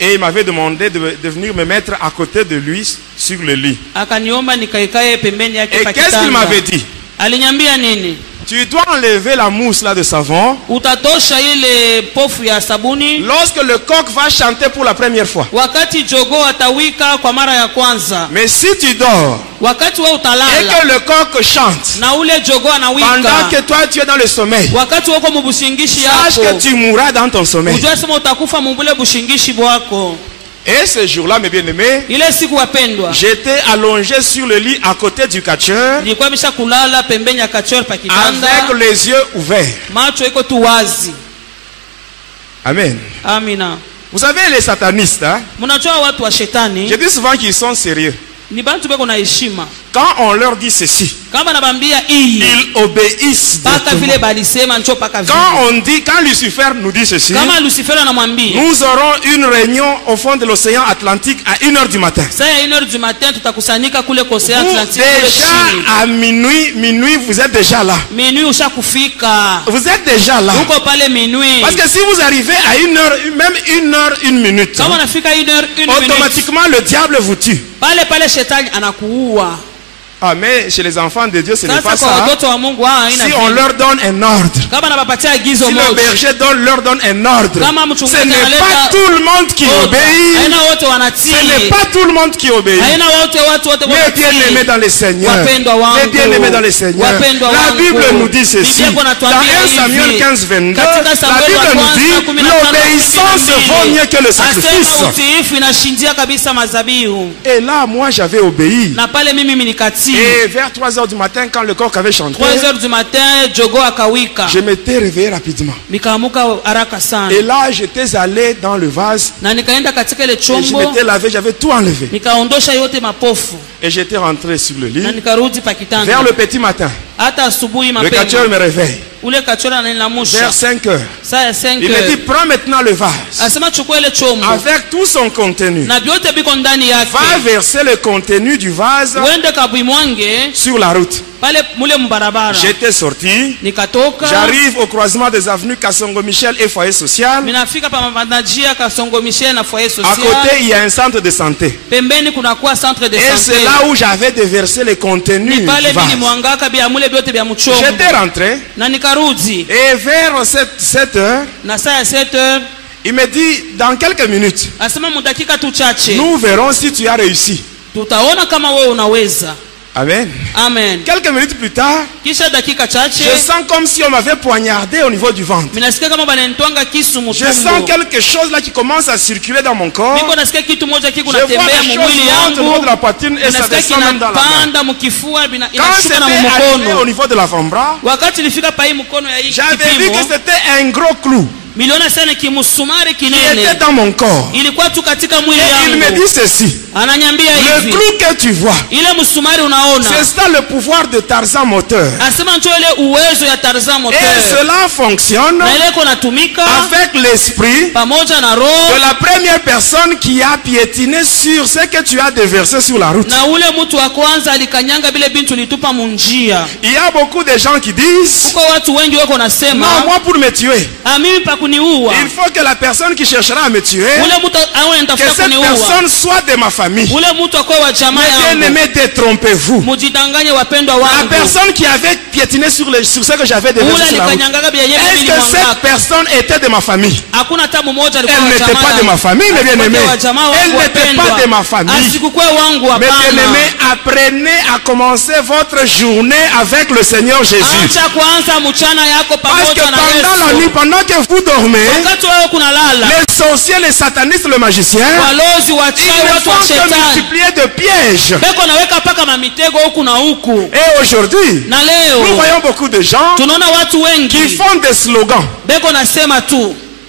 Et il m'avait demandé de venir me mettre à côté de lui sur le lit. Akaniomba nikaikae pembeni yake Et pa qu'est-ce qu'il kitanda. m'avait dit? Alinyambia nini? Tu dois enlever la mousse là de savon Utatosha ile pofu ya sabuni lorsque le coq va chanter pour la première fois. wakati jogo atawika kwa mara ya kwanza. Mais si tu dors Wakati wewe et utalala que le coq chante na ule jogo pendant anawika, que toi tu es dans le sommeil, wakati uko mubushingishi sache yako, que tu mourras dans ton sommeil. ujue sema utakufa mubule bushingishi bwako. Et ce jour-là, mes bien-aimés, Ile siku wapendwa, j'étais allongé sur le lit à côté du catcheur nilikuwa bisha kulala pembeni ya kachori pa kitanda, avec les yeux ouverts. macho iko tu wazi. Amen. Amina. Vous savez, les satanistes, hein, Mnajua watu wa shetani je dis souvent qu'ils sont sérieux. ni bantu beko na heshima. Quand on leur dit ceci, Kama nabambia iyi ils obéissent paka directement. vile balisema njo paka vile. Quand Lucifer nous dit ceci, Kama Lucifer anamwambia nous aurons une réunion au fond de l'océan Atlantique à 1h du matin. saa ya 1h du matin tutakusanyika kule kwa Ocean Vous, Atlantique kule déjà chini. à minuit, vous êtes déjà là. Minui ushakufika. Vous êtes déjà là. Uko pale minui. Parce que si vous arrivez à 1h, même 1h, 1 minute, Kama unafika 1h, 1 minute. automatiquement le diable vous tue. Pale shetani anakuua. Ah, mais chez les enfants de Dieu, ce n'est pas Sasa kwa ça. watoto wa Mungu haina Si on vile. leur donne un ordre, Kama nabapatia agizo si le moja. berger leur donne un ordre, Kama ce mchungaji n'est analeta pas tout le monde qui oda, obéit. haina wote wanatii. Ce n'est pas tout le monde qui obéit. Haina watu wote Mais bien-aimés dans le Seigneur, Wapendwa wangu. les bien-aimés dans le Seigneur, Wapendwa la wangu. Bible nous dit ceci. Biblia iko Dans inatuambia 1 Samuel hivi. 15, 22, Katika la Samueli wa Bible nous kwanza, dit 15, l'obéissance 12. vaut mieux que le sacrifice. Asema utiifu inashindia kabisa mazabihu. Et là, moi, j'avais obéi. Na pale mimi nikatii. Et vers 3h du matin, quand le coq avait chanté, 3h du matin jogo akawika. je m'étais réveillé rapidement. Nikaamuka haraka sana. Et là, j'étais allé dans le vase Na nikaenda katika ile et je chombo, m'étais lavé, j'avais tout enlevé. nikaondosha yote mapofu. Et j'étais rentré sur le Na lit. nikarudi pa kitanda. Vers le petit matin, Hata asubuhi le catcheur mapema. me réveille. Ule kachora ananilamusha. Vers 5h, Saa ya 5. il me dit, prends maintenant le vase. Asema chukua ile chombo. Avec tout son contenu. Na vyote biko ndani yake. Va verser le contenu du vase Uende kabwimwange sur la route. pale mule mbarabara. J'étais sorti. Nikatoka. J'arrive au croisement des avenues Kassongo Michel et Foyer Social. Minafika pa mabanajia Kasongo Michel na foyer À social. côté, il y a un centre de santé. Pembeni kuna kuwa centre de Et santé. c'est là où j'avais déversé le contenu Ni du pale mimi vase. mwangaka bia mule vyote bia mchombo. J'étais rentré. Na nikarudi. Et vers 7 heures, Na saa ya 7h il me dit, dans quelques minutes, asema mudakika tu chache nous verrons si tu as réussi. tutaona kama wewe unaweza. Amen. Amen. Quelques minutes plus tard, Kisha dakika je chache sens comme si on m'avait poignardé au niveau du ventre. minasikia kama bananitwanga kisu Je sens mutumbo. quelque chose là qui commence à circuler dans mon corps. Niko nasikia kitu moja kiko Je vois natembea les mu choses mwili monter au niveau de yangu. la poitrine et ça Nasikia descend même dans la main. kinapanda mukifua Quand inashuka na c'était arrivé au mumukono. niveau de l'avant-bras, Wakati ilifika pa hii mkono ya hii j'avais vu que kipimo, c'était un gros clou miliona sana kimusumari qui était kinene. dans mon corps. Ilikuwa tu katika mwili Et il me yangu. dit ceci. Ananyambia Le hivi. clou que tu vois, Ile musumari unaona. c'est ça le pouvoir de Tarzan moteur. Asema ndio ile uwezo ya Tarzan Et moteur. cela fonctionne Na ile iko natumika avec l'esprit pamoja na de roho la première personne qui a piétiné sur ce que tu as déversé sur la route. na ule mtu wa kwanza alikanyanga bile bintu litupa munjia. Il y a beaucoup de gens qui disent, Huko watu wengi wako non, nasema, moi pour me tuer, mimi pa kuniua. il faut que la personne qui cherchera à me tuer, Ule mtu awe que nitafuta cette kuniua. personne soit de ma famille. Ule mtu akwe wa jamaa Mais bien yangu. aimé, détrompez-vous. Mujidanganye wapendwa La wangu. personne qui avait piétiné sur ce que j'avais Ule déversé sur la route, alikanyangaga bile yenyewe est-ce mimi que cette nilimwangaka. personne était de ma famille? Hakuna hata mmoja alikuwa Elle wa n'était jamaa pas de ma famille, mes bien-aimés. Elle n'était pas de ma famille. Asikukwe wangu Mes hapana. bien-aimés, apprenez à commencer votre journée avec le Seigneur Jésus. Acha kwanza mchana yako Parce que pamoja na pendant la nuit, Yesu. pendant que vous dormez, Wakati wewe kunalala, les sorciers, les satanistes, le magicien, walozi ils wachawi ne watu wa font que shetani multiplier de pièges. beko naweka paka mamitego huku na huku. Et aujourd'hui, Na nous leo voyons beaucoup de gens tunaona watu qui wengi font des slogans. beko nasema tu,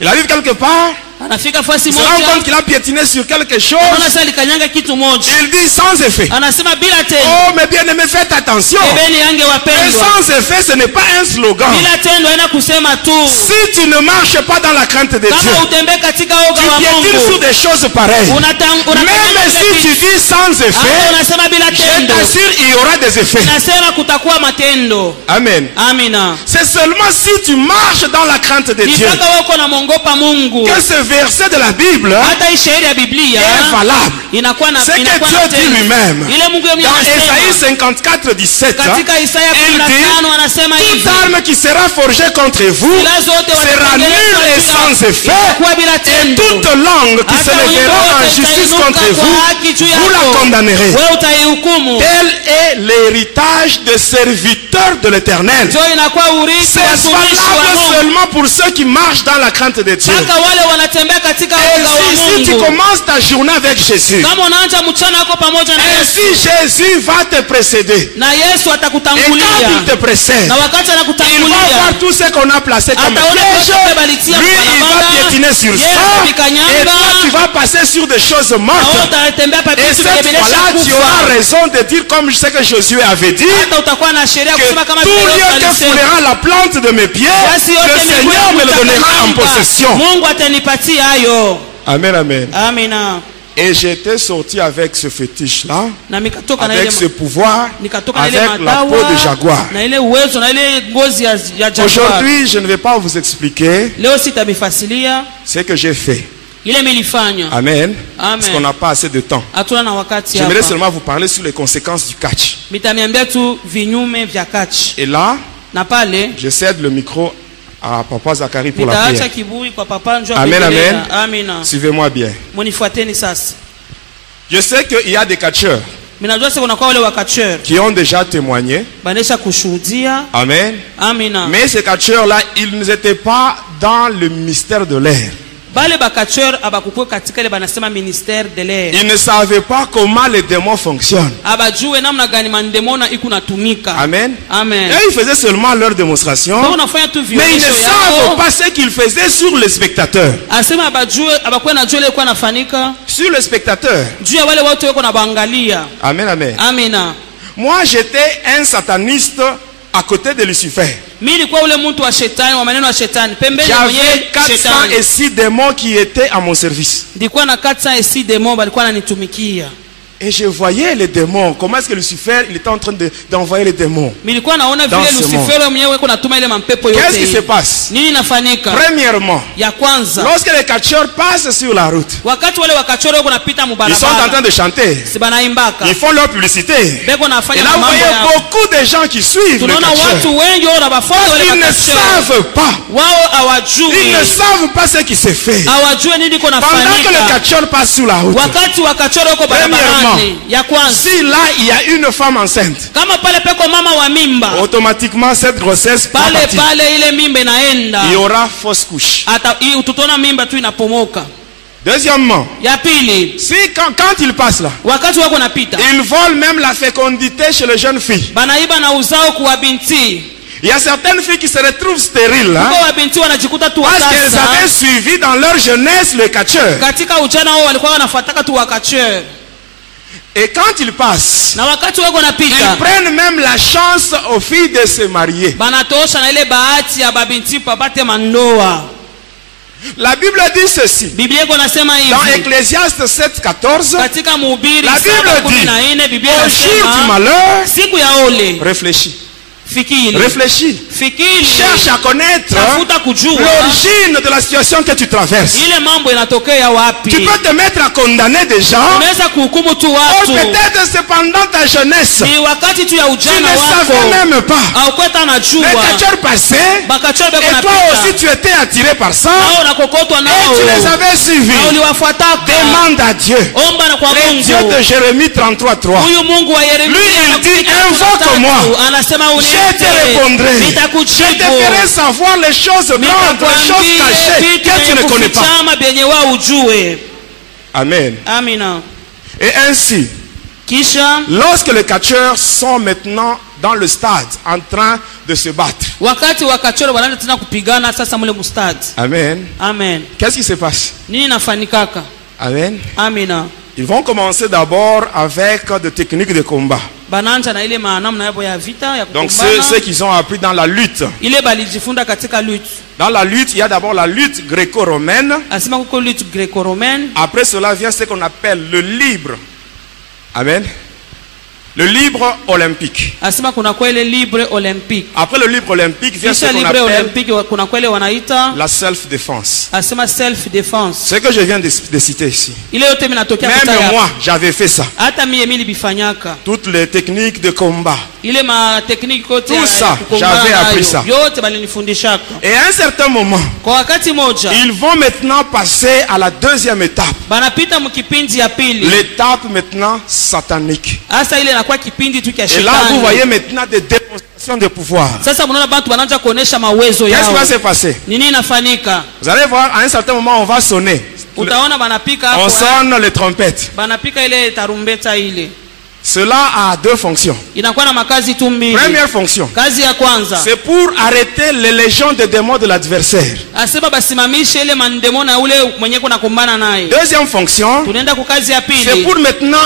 Il arrive quelque part, anafika fasi il se rend compte moja, qu'il a piétiné sur quelque chose, anaona sasa alikanyanga kitu moja, il dit sans effet. anasema bila tendo. Oh, mes bien-aimés, faites attention. Ebeni yange Et wapendwa, sans effet, ce n'est pas un slogan. bila tendo haina kusema tu. Si tu ne marches pas dans la crainte de Dieu, Kama utembee katika oga tu wa piétines sur Mungu, des choses pareilles. Même si tu dis sans effet, unasema bila je tendo, t'assure, il y aura des effets. nasema kutakuwa matendo. Amen. Amina. C'est seulement si tu marches dans la crainte de Dieu Nitaka wewe uko na mongopa Mungu. que ce verset de la Bible Hata hii shairi ya Biblia est valable. inakuwa na C'est que inakuwa Dieu na dit tendo. lui-même. Ile Mungu yeye Dans Esaïe anasema 54, 17, katika Isaya il 15 anasema toute hivi, arme qui sera forgée contre vous ila zote sera nulle et sans effet. kwa bila Et tendo. toute langue qui se Hata wimbo lèvera en wote justice utainuka contre kwa vous, haki juu vous la yako. condamnerez. Wewe utaihukumu. Tel est l'héritage des serviteurs de l'Éternel. Ndio inakuwa urithi C'est wa watumishi wa valable Mungu. seulement pour ceux qui marchent dans la crainte de Dieu. Mpaka wale wanatembea katika Et oga wa si tu Mungu. commences ta journée avec Jésus, Kama unaanza mchana wako pamoja na Yesu, ainsi Jésus va te précéder. na Yesu Et quand il atakutangulia, te précède, na wakati il va anakutangulia voir tout ce qu'on a placé comme ataona piège. kote balitia Lui, il va barabara, piétiner sur yeye ça. atakanyanga, Et toi, tu vas passer sur des choses na mortes. wewe utatembea pa Et vitu cette vilebelesha fois-là, tu auras kufa. raison de dire comme je sais que Josué avait dit, Hata utakuwa na sheria que kusema kama tout vile Yesu lieu que alisema. foulera la plante de mes pieds, Basi le yote Seigneur me le miguu donnera en mtakanyanga. possession. Mungu atanipatia hayo. Amen, amen. Amina. Et j'étais sorti avec ce fétiche-là, Na nikatoka na avec ile ce pouvoir, nikatoka na ile avec la peau de jaguar. matawa na ile uwezo na ile ngozi ya jaguar. Aujourd'hui, je ne vais pas vous expliquer Leo sitabifasilia ce que j'ai fait. ile milifanya. Amen. Amen. Parce qu'on n'a pas assez de temps. Hatuna na wakati J'aimerais hapa. seulement vous parler sur les conséquences du catch. Mitamiambia tu vinyume vya kachi. Et là, Na pale je cède le micro à Papa Zachary pour la nitaacha prière. kiburi kwa papa njoo Amen, kuendelea. amen. Amina. Suivez-moi bien. Munifuateni sasa. Je sais qu'il y a des catcheurs Minajua sasa kuna kwa wale wakacheur qui ont déjà témoigné. banesha kushuhudia. Amen. Amina. Mais ces catcheurs-là, ils n'étaient pas dans le mystère de l'air. Bale bakacheur abakukuwa katika ile banasema ministère de l'air. Ils ne savaient pas comment les démons fonctionnent. Abajue namna gani mandemona iko natumika. Amen. Amen. Et ils faisaient seulement leur démonstration. Kwa unafanya tu Mais ils ne vionyesho savent yao. pas ce qu'ils faisaient sur les spectateurs. Asema abajue abakuwa najua ile kwa nafanika Sur les spectateurs. juu ya wale watu wako na baangalia. Amen, amen. Amina. Moi, j'étais un sataniste à côté de Lucifer. Mimi nilikuwa ule mtu wa shetani wa maneno ya shetani. Pembeni ya J'avais mwenyewe shetani. 406 démons qui étaient à mon service. Nilikuwa na 406 demo balikuwa wananitumikia. Et je voyais les démons. Comment est-ce que Lucifer, il était en train d'envoyer les démons. Nilikuwa naona Dans vile ce Lucifer mwenyewe yuko natuma ile mampepo yote. Qu'est-ce qui se passe? Nini nafanyika? Premièrement, Ya kwanza, lorsque les catcheurs passent sur la route, wakati wale wakachoro wako napita ils sont en train mubarabara. de chanter. Si banaimbaka. Ils font leur publicité. Beko Et nafanya là, vous mambo voyez yao. beaucoup de gens qui suivent les Tunaona catcheurs. watu wengi wao wanafuata wale Ils ne wakachoro. savent pas. Wao Ils hawajui. ne savent pas ce qui se fait. Hawajui nini iko Pendant que le nafanyika. catcheur passe sur la route, Wakati wakachoro wako premièrement, gani? Ya kwanza, si là il y a une femme enceinte, kama pale peko mama wa mimba, automatiquement cette grossesse part pale partir. pale ile mimba inaenda. Il y aura fausse couche. Utotona mimba tu inapomoka. Deuxièmement, Ya pili, si quand il passe là, wakati wako napita, il vole même la fécondité chez les jeunes filles. banaiba na uzao kwa binti. Il y a certaines filles qui se retrouvent stériles hein, Kwa binti wanajikuta tu parce qu'elles wakasa. avaient suivi dans leur jeunesse le catcheur. Katika ujana wao walikuwa wanafuataka tu wakacheur. Et quand ils passent, Na wakati wako ils napita, prennent même la chance aux filles de se marier. banatosha na ile bahati ya babinti papate mandoa. La Bible dit ceci. Biblia iko nasema Dans hivi. Ecclésiaste 7:14, Katika Mhubiri la Bible dit, 7:14 Biblia au jour du inasema malheur, siku ya ole, réfléchis. fikiri. Réfléchis. Fikiri. Cherche à connaître Tafuta kujua l'origine de la situation que tu traverses. ile mambo inatokea wapi. Tu peux te mettre à condamner des gens. Unaweza kuhukumu tu Ou watu. peut-être c'est pendant ta jeunesse. Ni wakati tu ya Tu ujana ne wako. savais même pas. Au kweta na Le jua. catcheur passait. Bakachora beko Et toi napita. aussi tu étais attiré par ça. Nao nakokotwa Et nao. tu les avais suivis. Na uliwafuataka. Demande à Dieu. Omba na kwa Le Dieu Mungu. de Jérémie 33:3. Huyu Mungu wa Yeremia Lui, il dit, 33, invoque-moi. anasema Je te répondrai. Je nitakujibu. te ferai savoir les choses grandes, les choses cachées que tu ne connais pas. Nitakuambia vyenye wewe ujue. Amen. Amina. Et ainsi, Kisha lorsque les catcheurs sont maintenant dans le stade en train de se battre. wakati wakachoro wanaanza tena kupigana sasa mule mustadi. Amen. Amen. Qu'est-ce qui se passe? Nini nafanikaka? Amen. Amina. Ils vont commencer d'abord avec des techniques de combat. Bananja na ile namna yabo ya vita ya Donc kugombana. ceux qu'ils ont appris dans la lutte. Ile balijifunda katika lutte. Dans la lutte, il y a d'abord la lutte gréco-romaine. Asema kuko lutte greco-romaine. Après cela vient ce qu'on appelle le libre. Amen. Le libre olympique. Asema kuna kwa ile libre olympique. Après le libre olympique vient ce Kisha qu'on libre appelle olympique kuna kwa ile wanaita la self-défense. asema self defense. Ce que je viens de citer ici. Ile yote minatokea Même kutaya. moi, j'avais fait ça. Hata mimi bifanyaka. Toutes les techniques de combat. Ile ma technique kote Tout ça, kugombana j'avais nayo. appris ça. Yote balinifundishaka. Et à un certain moment, Kwa wakati moja ils vont maintenant passer à la deuxième étape. banapita mkipindi ya pili. L'étape maintenant satanique. Asa ile inakuwa kipindi tu kia Et là, vous shetani. voyez maintenant des démonstrations de pouvoir. Sasa mnaona bantu wanaanza kuonesha mawezo Qu'est-ce qui yao. va se passer? Nini inafanyika? Vous allez voir, à un certain moment, on va sonner. Utaona banapika On hapo. sonne les trompettes. Banapika ile tarumbeta ile. Cela a deux fonctions. Inakuwa na makazi tu mbili. Première fonction, Kazi ya kwanza, c'est pour arrêter les légions de démons de l'adversaire. asema basimamishe ile mandemo na ule mwenye kuna kumbana naye. Deuxième fonction, Tunaenda kwa kazi ya c'est pili. pour maintenant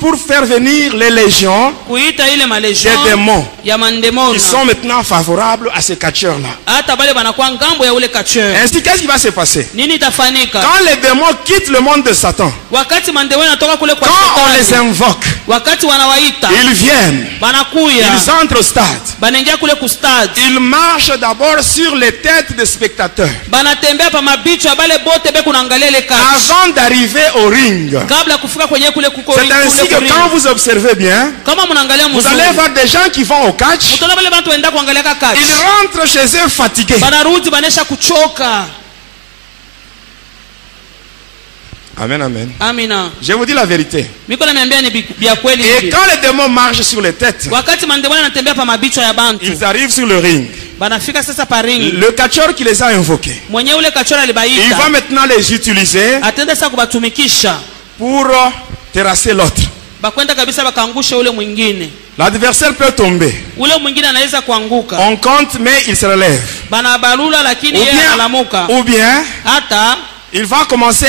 pour faire venir les légions Kuita ile des malegion démons ya mandemona. qui sont maintenant favorables à ces catcheurs-là. Hata bale banakuwa ngambo ya ule kacheur. Ainsi, qu'est-ce qui va se passer? Nini itafanika? Quand les démons quittent le monde de Satan, Wakati mandemona natoka kule kwa quand on les shetani. invoque, Wakati wanawaita, ils viennent, banakuya. ils entrent au stade. Banaingia kule kustad. Ils marchent d'abord sur les têtes des spectateurs Banatembea pa mabicho ya bale bote be kunaangalia ile kachi. avant d'arriver au ring. Kabla kufika kwenye kule kuko C'est ainsi que quand vous observez bien, kama mnaangalia vous mzuri. allez voir des gens qui vont au catch, Utaona bale bantu waenda kuangalia kachi. ils rentrent chez eux fatigués. Banarudi banesha kuchoka. Amen, amen. Amina. Je vous dis la vérité. Miko naambia ni bia kweli Et hivi. quand les démons marchent sur les têtes, Wakati mandemona anatembea pa mabicho ya bantu. ils arrivent sur le ring. Banafika sasa pa ring. Le catcheur qui les a invoqués, Mwenye ule kachora il va alibaita. maintenant les utiliser Atenda sasa kubatumikisha. pour terrasser l'autre. Bakwenda kabisa bakaangusha ule mwingine. L'adversaire peut tomber. Ule mwingine anaweza kuanguka. On compte, mais il se relève. Banabalula lakini Ou yeye analamuka. bien Hata il va commencer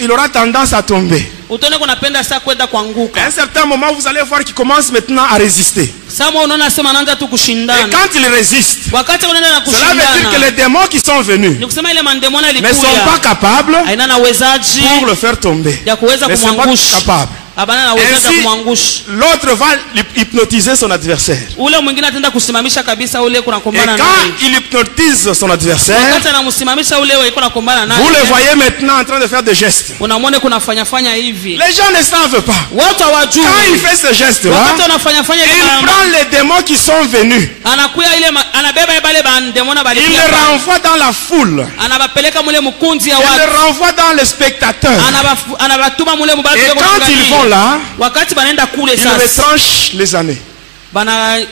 il aura tendance à tomber. utaona kunapenda sasa kwenda À kuanguka. un certain moment, vous allez voir qu'il commence maintenant à résister. Sasa unaona sema anaanza tu Et kushindana. quand il résiste, Wakati unaenda na cela veut dire que kushindana. les démons qui sont venus Ni kusema ile mandemona ne sont pas ilikuya. capables Haina na uwezaji pour le faire tomber. ya kuweza Ne sont pas kumwangusha. capables. Hapana na uwezaji Ainsi, ya kumwangusha. l'autre va hypnotiser son adversaire. Ule mwingine ataenda kusimamisha kabisa ule kuna Et kumbana naye. quand il hypnotise son adversaire, Wakati anamsimamisha ule wewe kuna kumbana naye. vous le voyez maintenant en train de faire des gestes. Unamwona kuna fanya hivi. Les gens ne savent pas. Watu hawajui. Quand il fait ce geste-là, Wakati anafanya ile il mama, prend les démons qui sont venus. anakuya ile anabeba bale bandemona bali. Il les renvoie dans la foule. Anabapeleka mule mkunzi ya Il watu. les renvoie dans les spectateurs. Anabatuma mule mubatu Et kwa quand ils vont vont là, wakati banaenda kule ils sasa retranchent les années.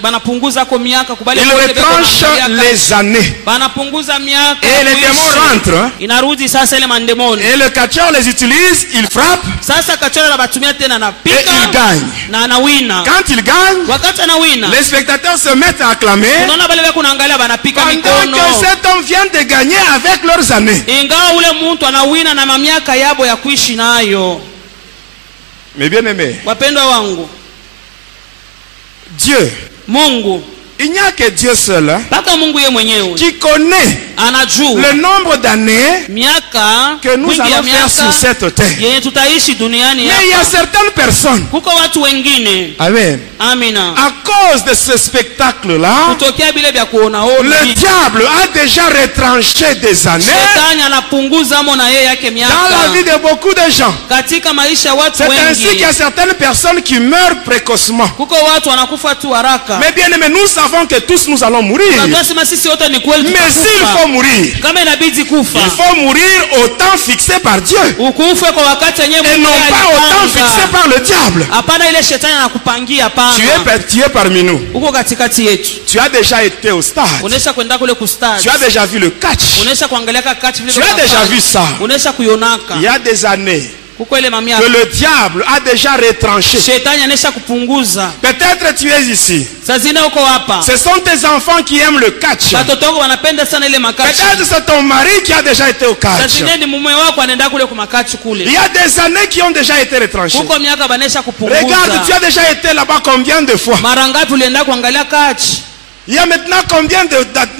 banapunguza kwa miaka kubali Ils retranchent les années. banapunguza miaka Et les démons rentrent. inarudi sasa ile mandemoni Et le catcheur les utilise, il frappe sasa kachora anabatumia tena et anapika il gagne. na anawina Quand il gagne, wakati anawina les spectateurs se mettent à acclamer unaona bale bako naangalia banapika pendant mikono que cet homme vient de gagner avec leurs années. ingawa ule mtu anawina na mamiaka yabo ya kuishi nayo. Mais bien aimé, Wapendwa wangu, Dieu, Mungu, il n'y a que Dieu seul paka Mungu ye mwenyewe qui connaît anajua le nombre d'années miaka que nous wingi ya allons faire sur miaka cette terre. yenye tutaishi duniani Mais il y a hapa. certaines personnes, Kuko watu wengine, amen, amina, à cause de ce spectacle-là, kutokea vile vya kuonaona le diable a déjà retranché des années shetani anapunguza mo na yeye yake dans la vie miaka de beaucoup de gens. katika maisha ya watu C'est ainsi qu'il y wengi. a certaines personnes qui meurent précocement. Kuko watu wanakufa tu haraka. Mais bien aimé, nous savons que tous nous allons mourir. Tunajua sema sisi wote ni kweli Mais s'il tutakufa. faut mourir, Kama inabidi kufa, il faut mourir au temps fixé par Dieu ukufe kwa wakati yenyewe et Mungu non pas au temps alipanga. fixé par le diable. Hapana ile shetani anakupangia, hapana. Tu es parmi nous. Uko katikati yetu. Tu as déjà été au stade. Unesha kwenda kule kustadi. Tu as déjà vu le catch. Unesha kuangalia kati vile. Tu as déjà vu ça. Unesha kuionaka. Il y a des années Kuko ile mamia. que le diable a déjà retranché. Shetani anesha kupunguza. Peut-être tu es ici. Sazina uko hapa. Ce sont tes enfants qui aiment le catch. Watoto wako wanapenda sana ile makachi. Peut-être c'est ton mari qui a déjà été au catch. Sazina ni mume wako anaenda kule kumakachi kule. Il y a des années qui ont déjà été retranchées. Kuko miaka banesha kupunguza. Regarde, tu as déjà été là-bas combien de fois? Mara ngapi ulienda kuangalia kachi? Il y a maintenant combien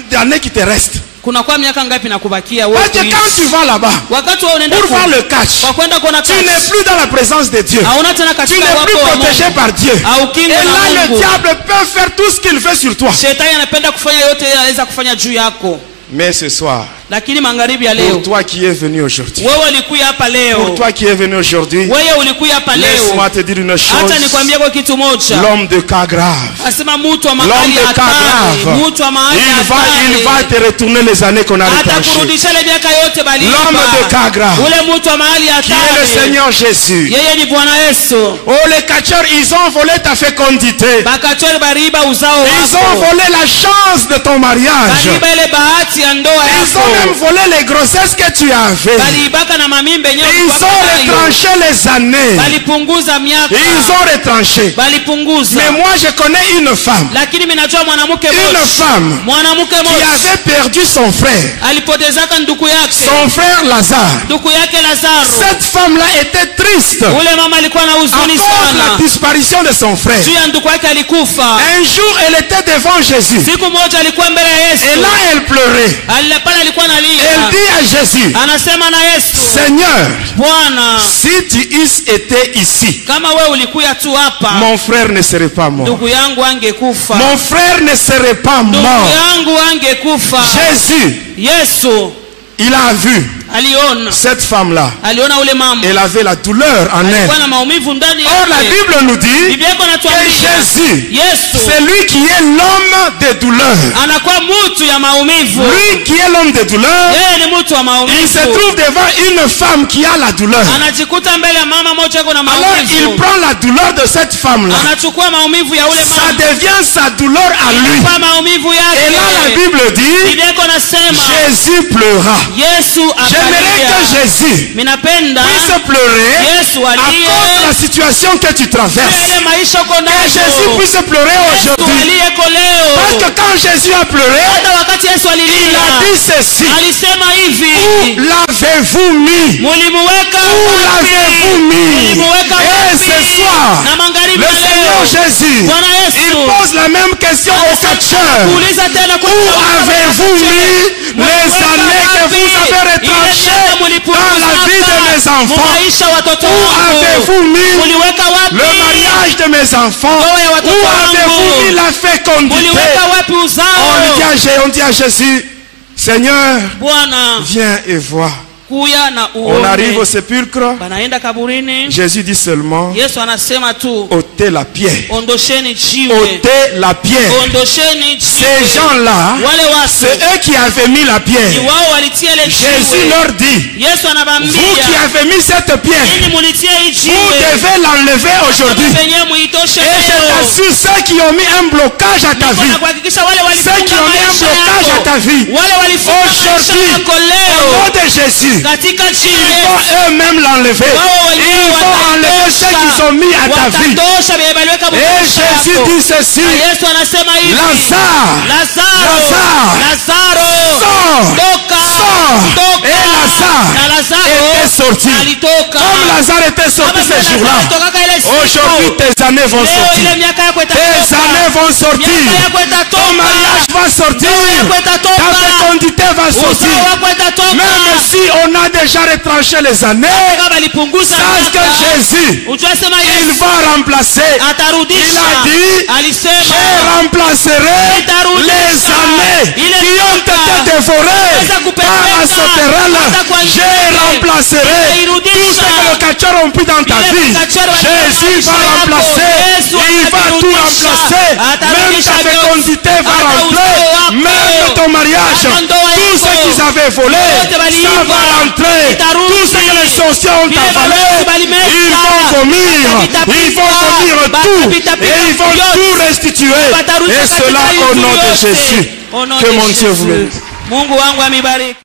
d'années qui te restent? Kuna kwa miaka ngapi nakubakia Parce que quand tu vas là-bas wakati wewe unaenda pour voir le catch, kwa kwenda kuona tu kachi, n'es plus dans la présence de Dieu. hauna tena Tu katika n'es plus wapo wa protégé Mungu. par Dieu. Haukingwa Et na là, le Mungu. diable peut faire tout ce qu'il veut sur toi. Shetani anapenda kufanya yote yeye anaweza kufanya juu yako. Mais ce soir, Lakini magharibi ya pour leo, toi qui es venu aujourd'hui, wewe ulikuja hapa pour leo, toi qui es venu aujourd'hui, wewe ulikuja hapa leo, laisse-moi te dire une hata chose. nikwambie kwa kitu moja, L'homme de cas grave, asema mtu wa l'homme mahali de cas hatari, grave, mtu wa mahali il va te retourner les années qu'on a retranchées. atakurudisha ile miaka yote bali L'homme de cas grave, ule mtu wa mahali qui est le hatari, Seigneur Jésus. yeye ni Bwana Yesu. Oh, les catcheurs, ils ont volé ta fécondité. Bakachori bariba uzao Ils ont wako, volé la chance de ton mariage. bariba ile bahati ya ndoa Ils ont même yako, volé les grossesses que tu avais. balibaka na mamimbe yenyewe Ils ulikuwa ont nayo. retranché les années. Balipunguza miaka, Ils ont retranché. balipunguza. Mais moi, je connais une femme. Lakini mimi najua mwanamke Une mmoja, femme mwanamke qui mmoja avait perdu son frère. alipotezaka ndugu yake, Son frère Lazare. ndugu yake Lazaro. Cette femme-là était triste à Ule mama alikuwa na huzuni cause de la sana disparition de son frère. juu ya ndugu yake alikufa. Un jour, elle était devant Jésus. Siku moja alikuwa mbele ya Et Yesu, là, elle pleurait. pale alikuwa Elle analia, dit à Jésus, anasema na Yesu, Seigneur, Bwana, si tu eusses été ici, kama wewe ulikuya tu hapa, mon frère ne serait pas mort. ndugu yangu angekufa, Mon frère ne serait pas ndugu mort. yangu angekufa. Jésus, Yesu il a vu aliona, cette femme-là. aliona ule mama Elle avait la douleur en elle. alikuwa na maumivu ndani Or, la yake. Bible nous dit Biblia yako que natuambia Jésus, Yesu c'est lui qui est l'homme des douleurs. anakuwa mtu ya maumivu. Lui qui est l'homme des douleurs, Yeye ni mtu wa il se maumivu, trouve devant une femme qui a la douleur. anajikuta mbele ya mama moja yako na Alors, il maumivu, prend la douleur de cette femme-là. anachukua maumivu ya ule Ça mama, devient sa douleur à lui. kwa maumivu Et là, la yake. Bible dit, Biblia yako nasema Jésus pleura. Yesu J'aimerais que akalia. Jésus Minapenda puisse pleurer Yesu à alie cause de la situation que tu traverses. ile maisha uko Que Jésus nayo. puisse pleurer Yesu aujourd'hui. aliyeko Parce leo. que quand Jésus a pleuré, Hata wakati Yesu il a alilia dit ceci. alisema Où hivi, l'avez-vous mis? mulimuweka Où wapi? l'avez-vous mis? Mulimuweka Et wapi? ce soir, Na magharibi le ya Seigneur leo Jésus, Bwana il Yesu pose la même question aux catcheurs. kuuliza tena kwa Où avez-vous mis les années que vous avez retranchées dans la vie de mes enfants? maisha watoto Où wangu? avez-vous mis Muliweka wapi le mariage de mes enfants? ndoa ya watoto Où avez-vous wangu? mis la fécondité? Muliweka wapi uzao? On dit à Jésus, Seigneur, Bwana, viens et vois. kuya na On arrive au uone. sépulcre. Banaenda kaburini. Jésus dit seulement, Yesu anasema tu, ôtez la pierre. ondosheni jiwe. Ôtez la pierre. Ondosheni Ces jiwe. gens-là, Wale watu c'est eux qui avaient mis la ni pierre. wao walitia ile Jésus jiwe. leur dit, Yesu vous qui anabambia, avez mis cette pierre, nini mulitia hii vous jiwe? devez l'enlever aujourd'hui. Penye muitoshe Et je leo. t'assure, ceux qui ont mis un blocage à ta Niko vie, na kuhakikisha wale ceux qui walifunga ont mis un maisha blocage à yako, ta vie, wale walifunga maisha aujourd'hui, yako au leo, nom de Jésus, katika jina ils la vont Yesu, eux-mêmes l'enlever. wao wenyewe Ils vont enlever ceux qui sont mis à ta vie. watatosha vile waliweka Et maisha Jésus yako. dit ceci, Na Yesu anasema hivi, Lazare, Lazaro, sors, toka, sors. toka. Et Lazare Na Lazaro était sorti. alitoka. Comme Lazare était sorti Kama ces Lazaro jours-là, alitokaka ile siku, aujourd'hui tes années vont leo sortir. ile miaka yako Tes itatoka. années vont sortir. Miaka yako Ton itatoka. mariage va sortir. Ndoa yako itatoka. Ta fécondité va sortir. Uzao wako itatoka. Même si on a déjà retranché les années, Kama walipunguza sache que miaka, Jésus, ujue sema il Yesu va remplacer. atarudisha. Il a dit, Alisema je remplacerai les années qui ont été dévorées par la sauterelle. Je remplacerai tout ce que le cacheur ont pris dans ta vie. Jésus va remplacer. Il va tout remplacer. Même ta fécondité va rentrer. Même ton mariage. Tout ce qu'ils avaient volé, ça va rentrer. Tout ce que les sorciers ont avalé, ils vont vomir. Ils vont vomir tout. Et ils vont tout restituer. Et cela au nom de Jésus. Que mon Dieu vous bénisse. Mungu wangu amibariki.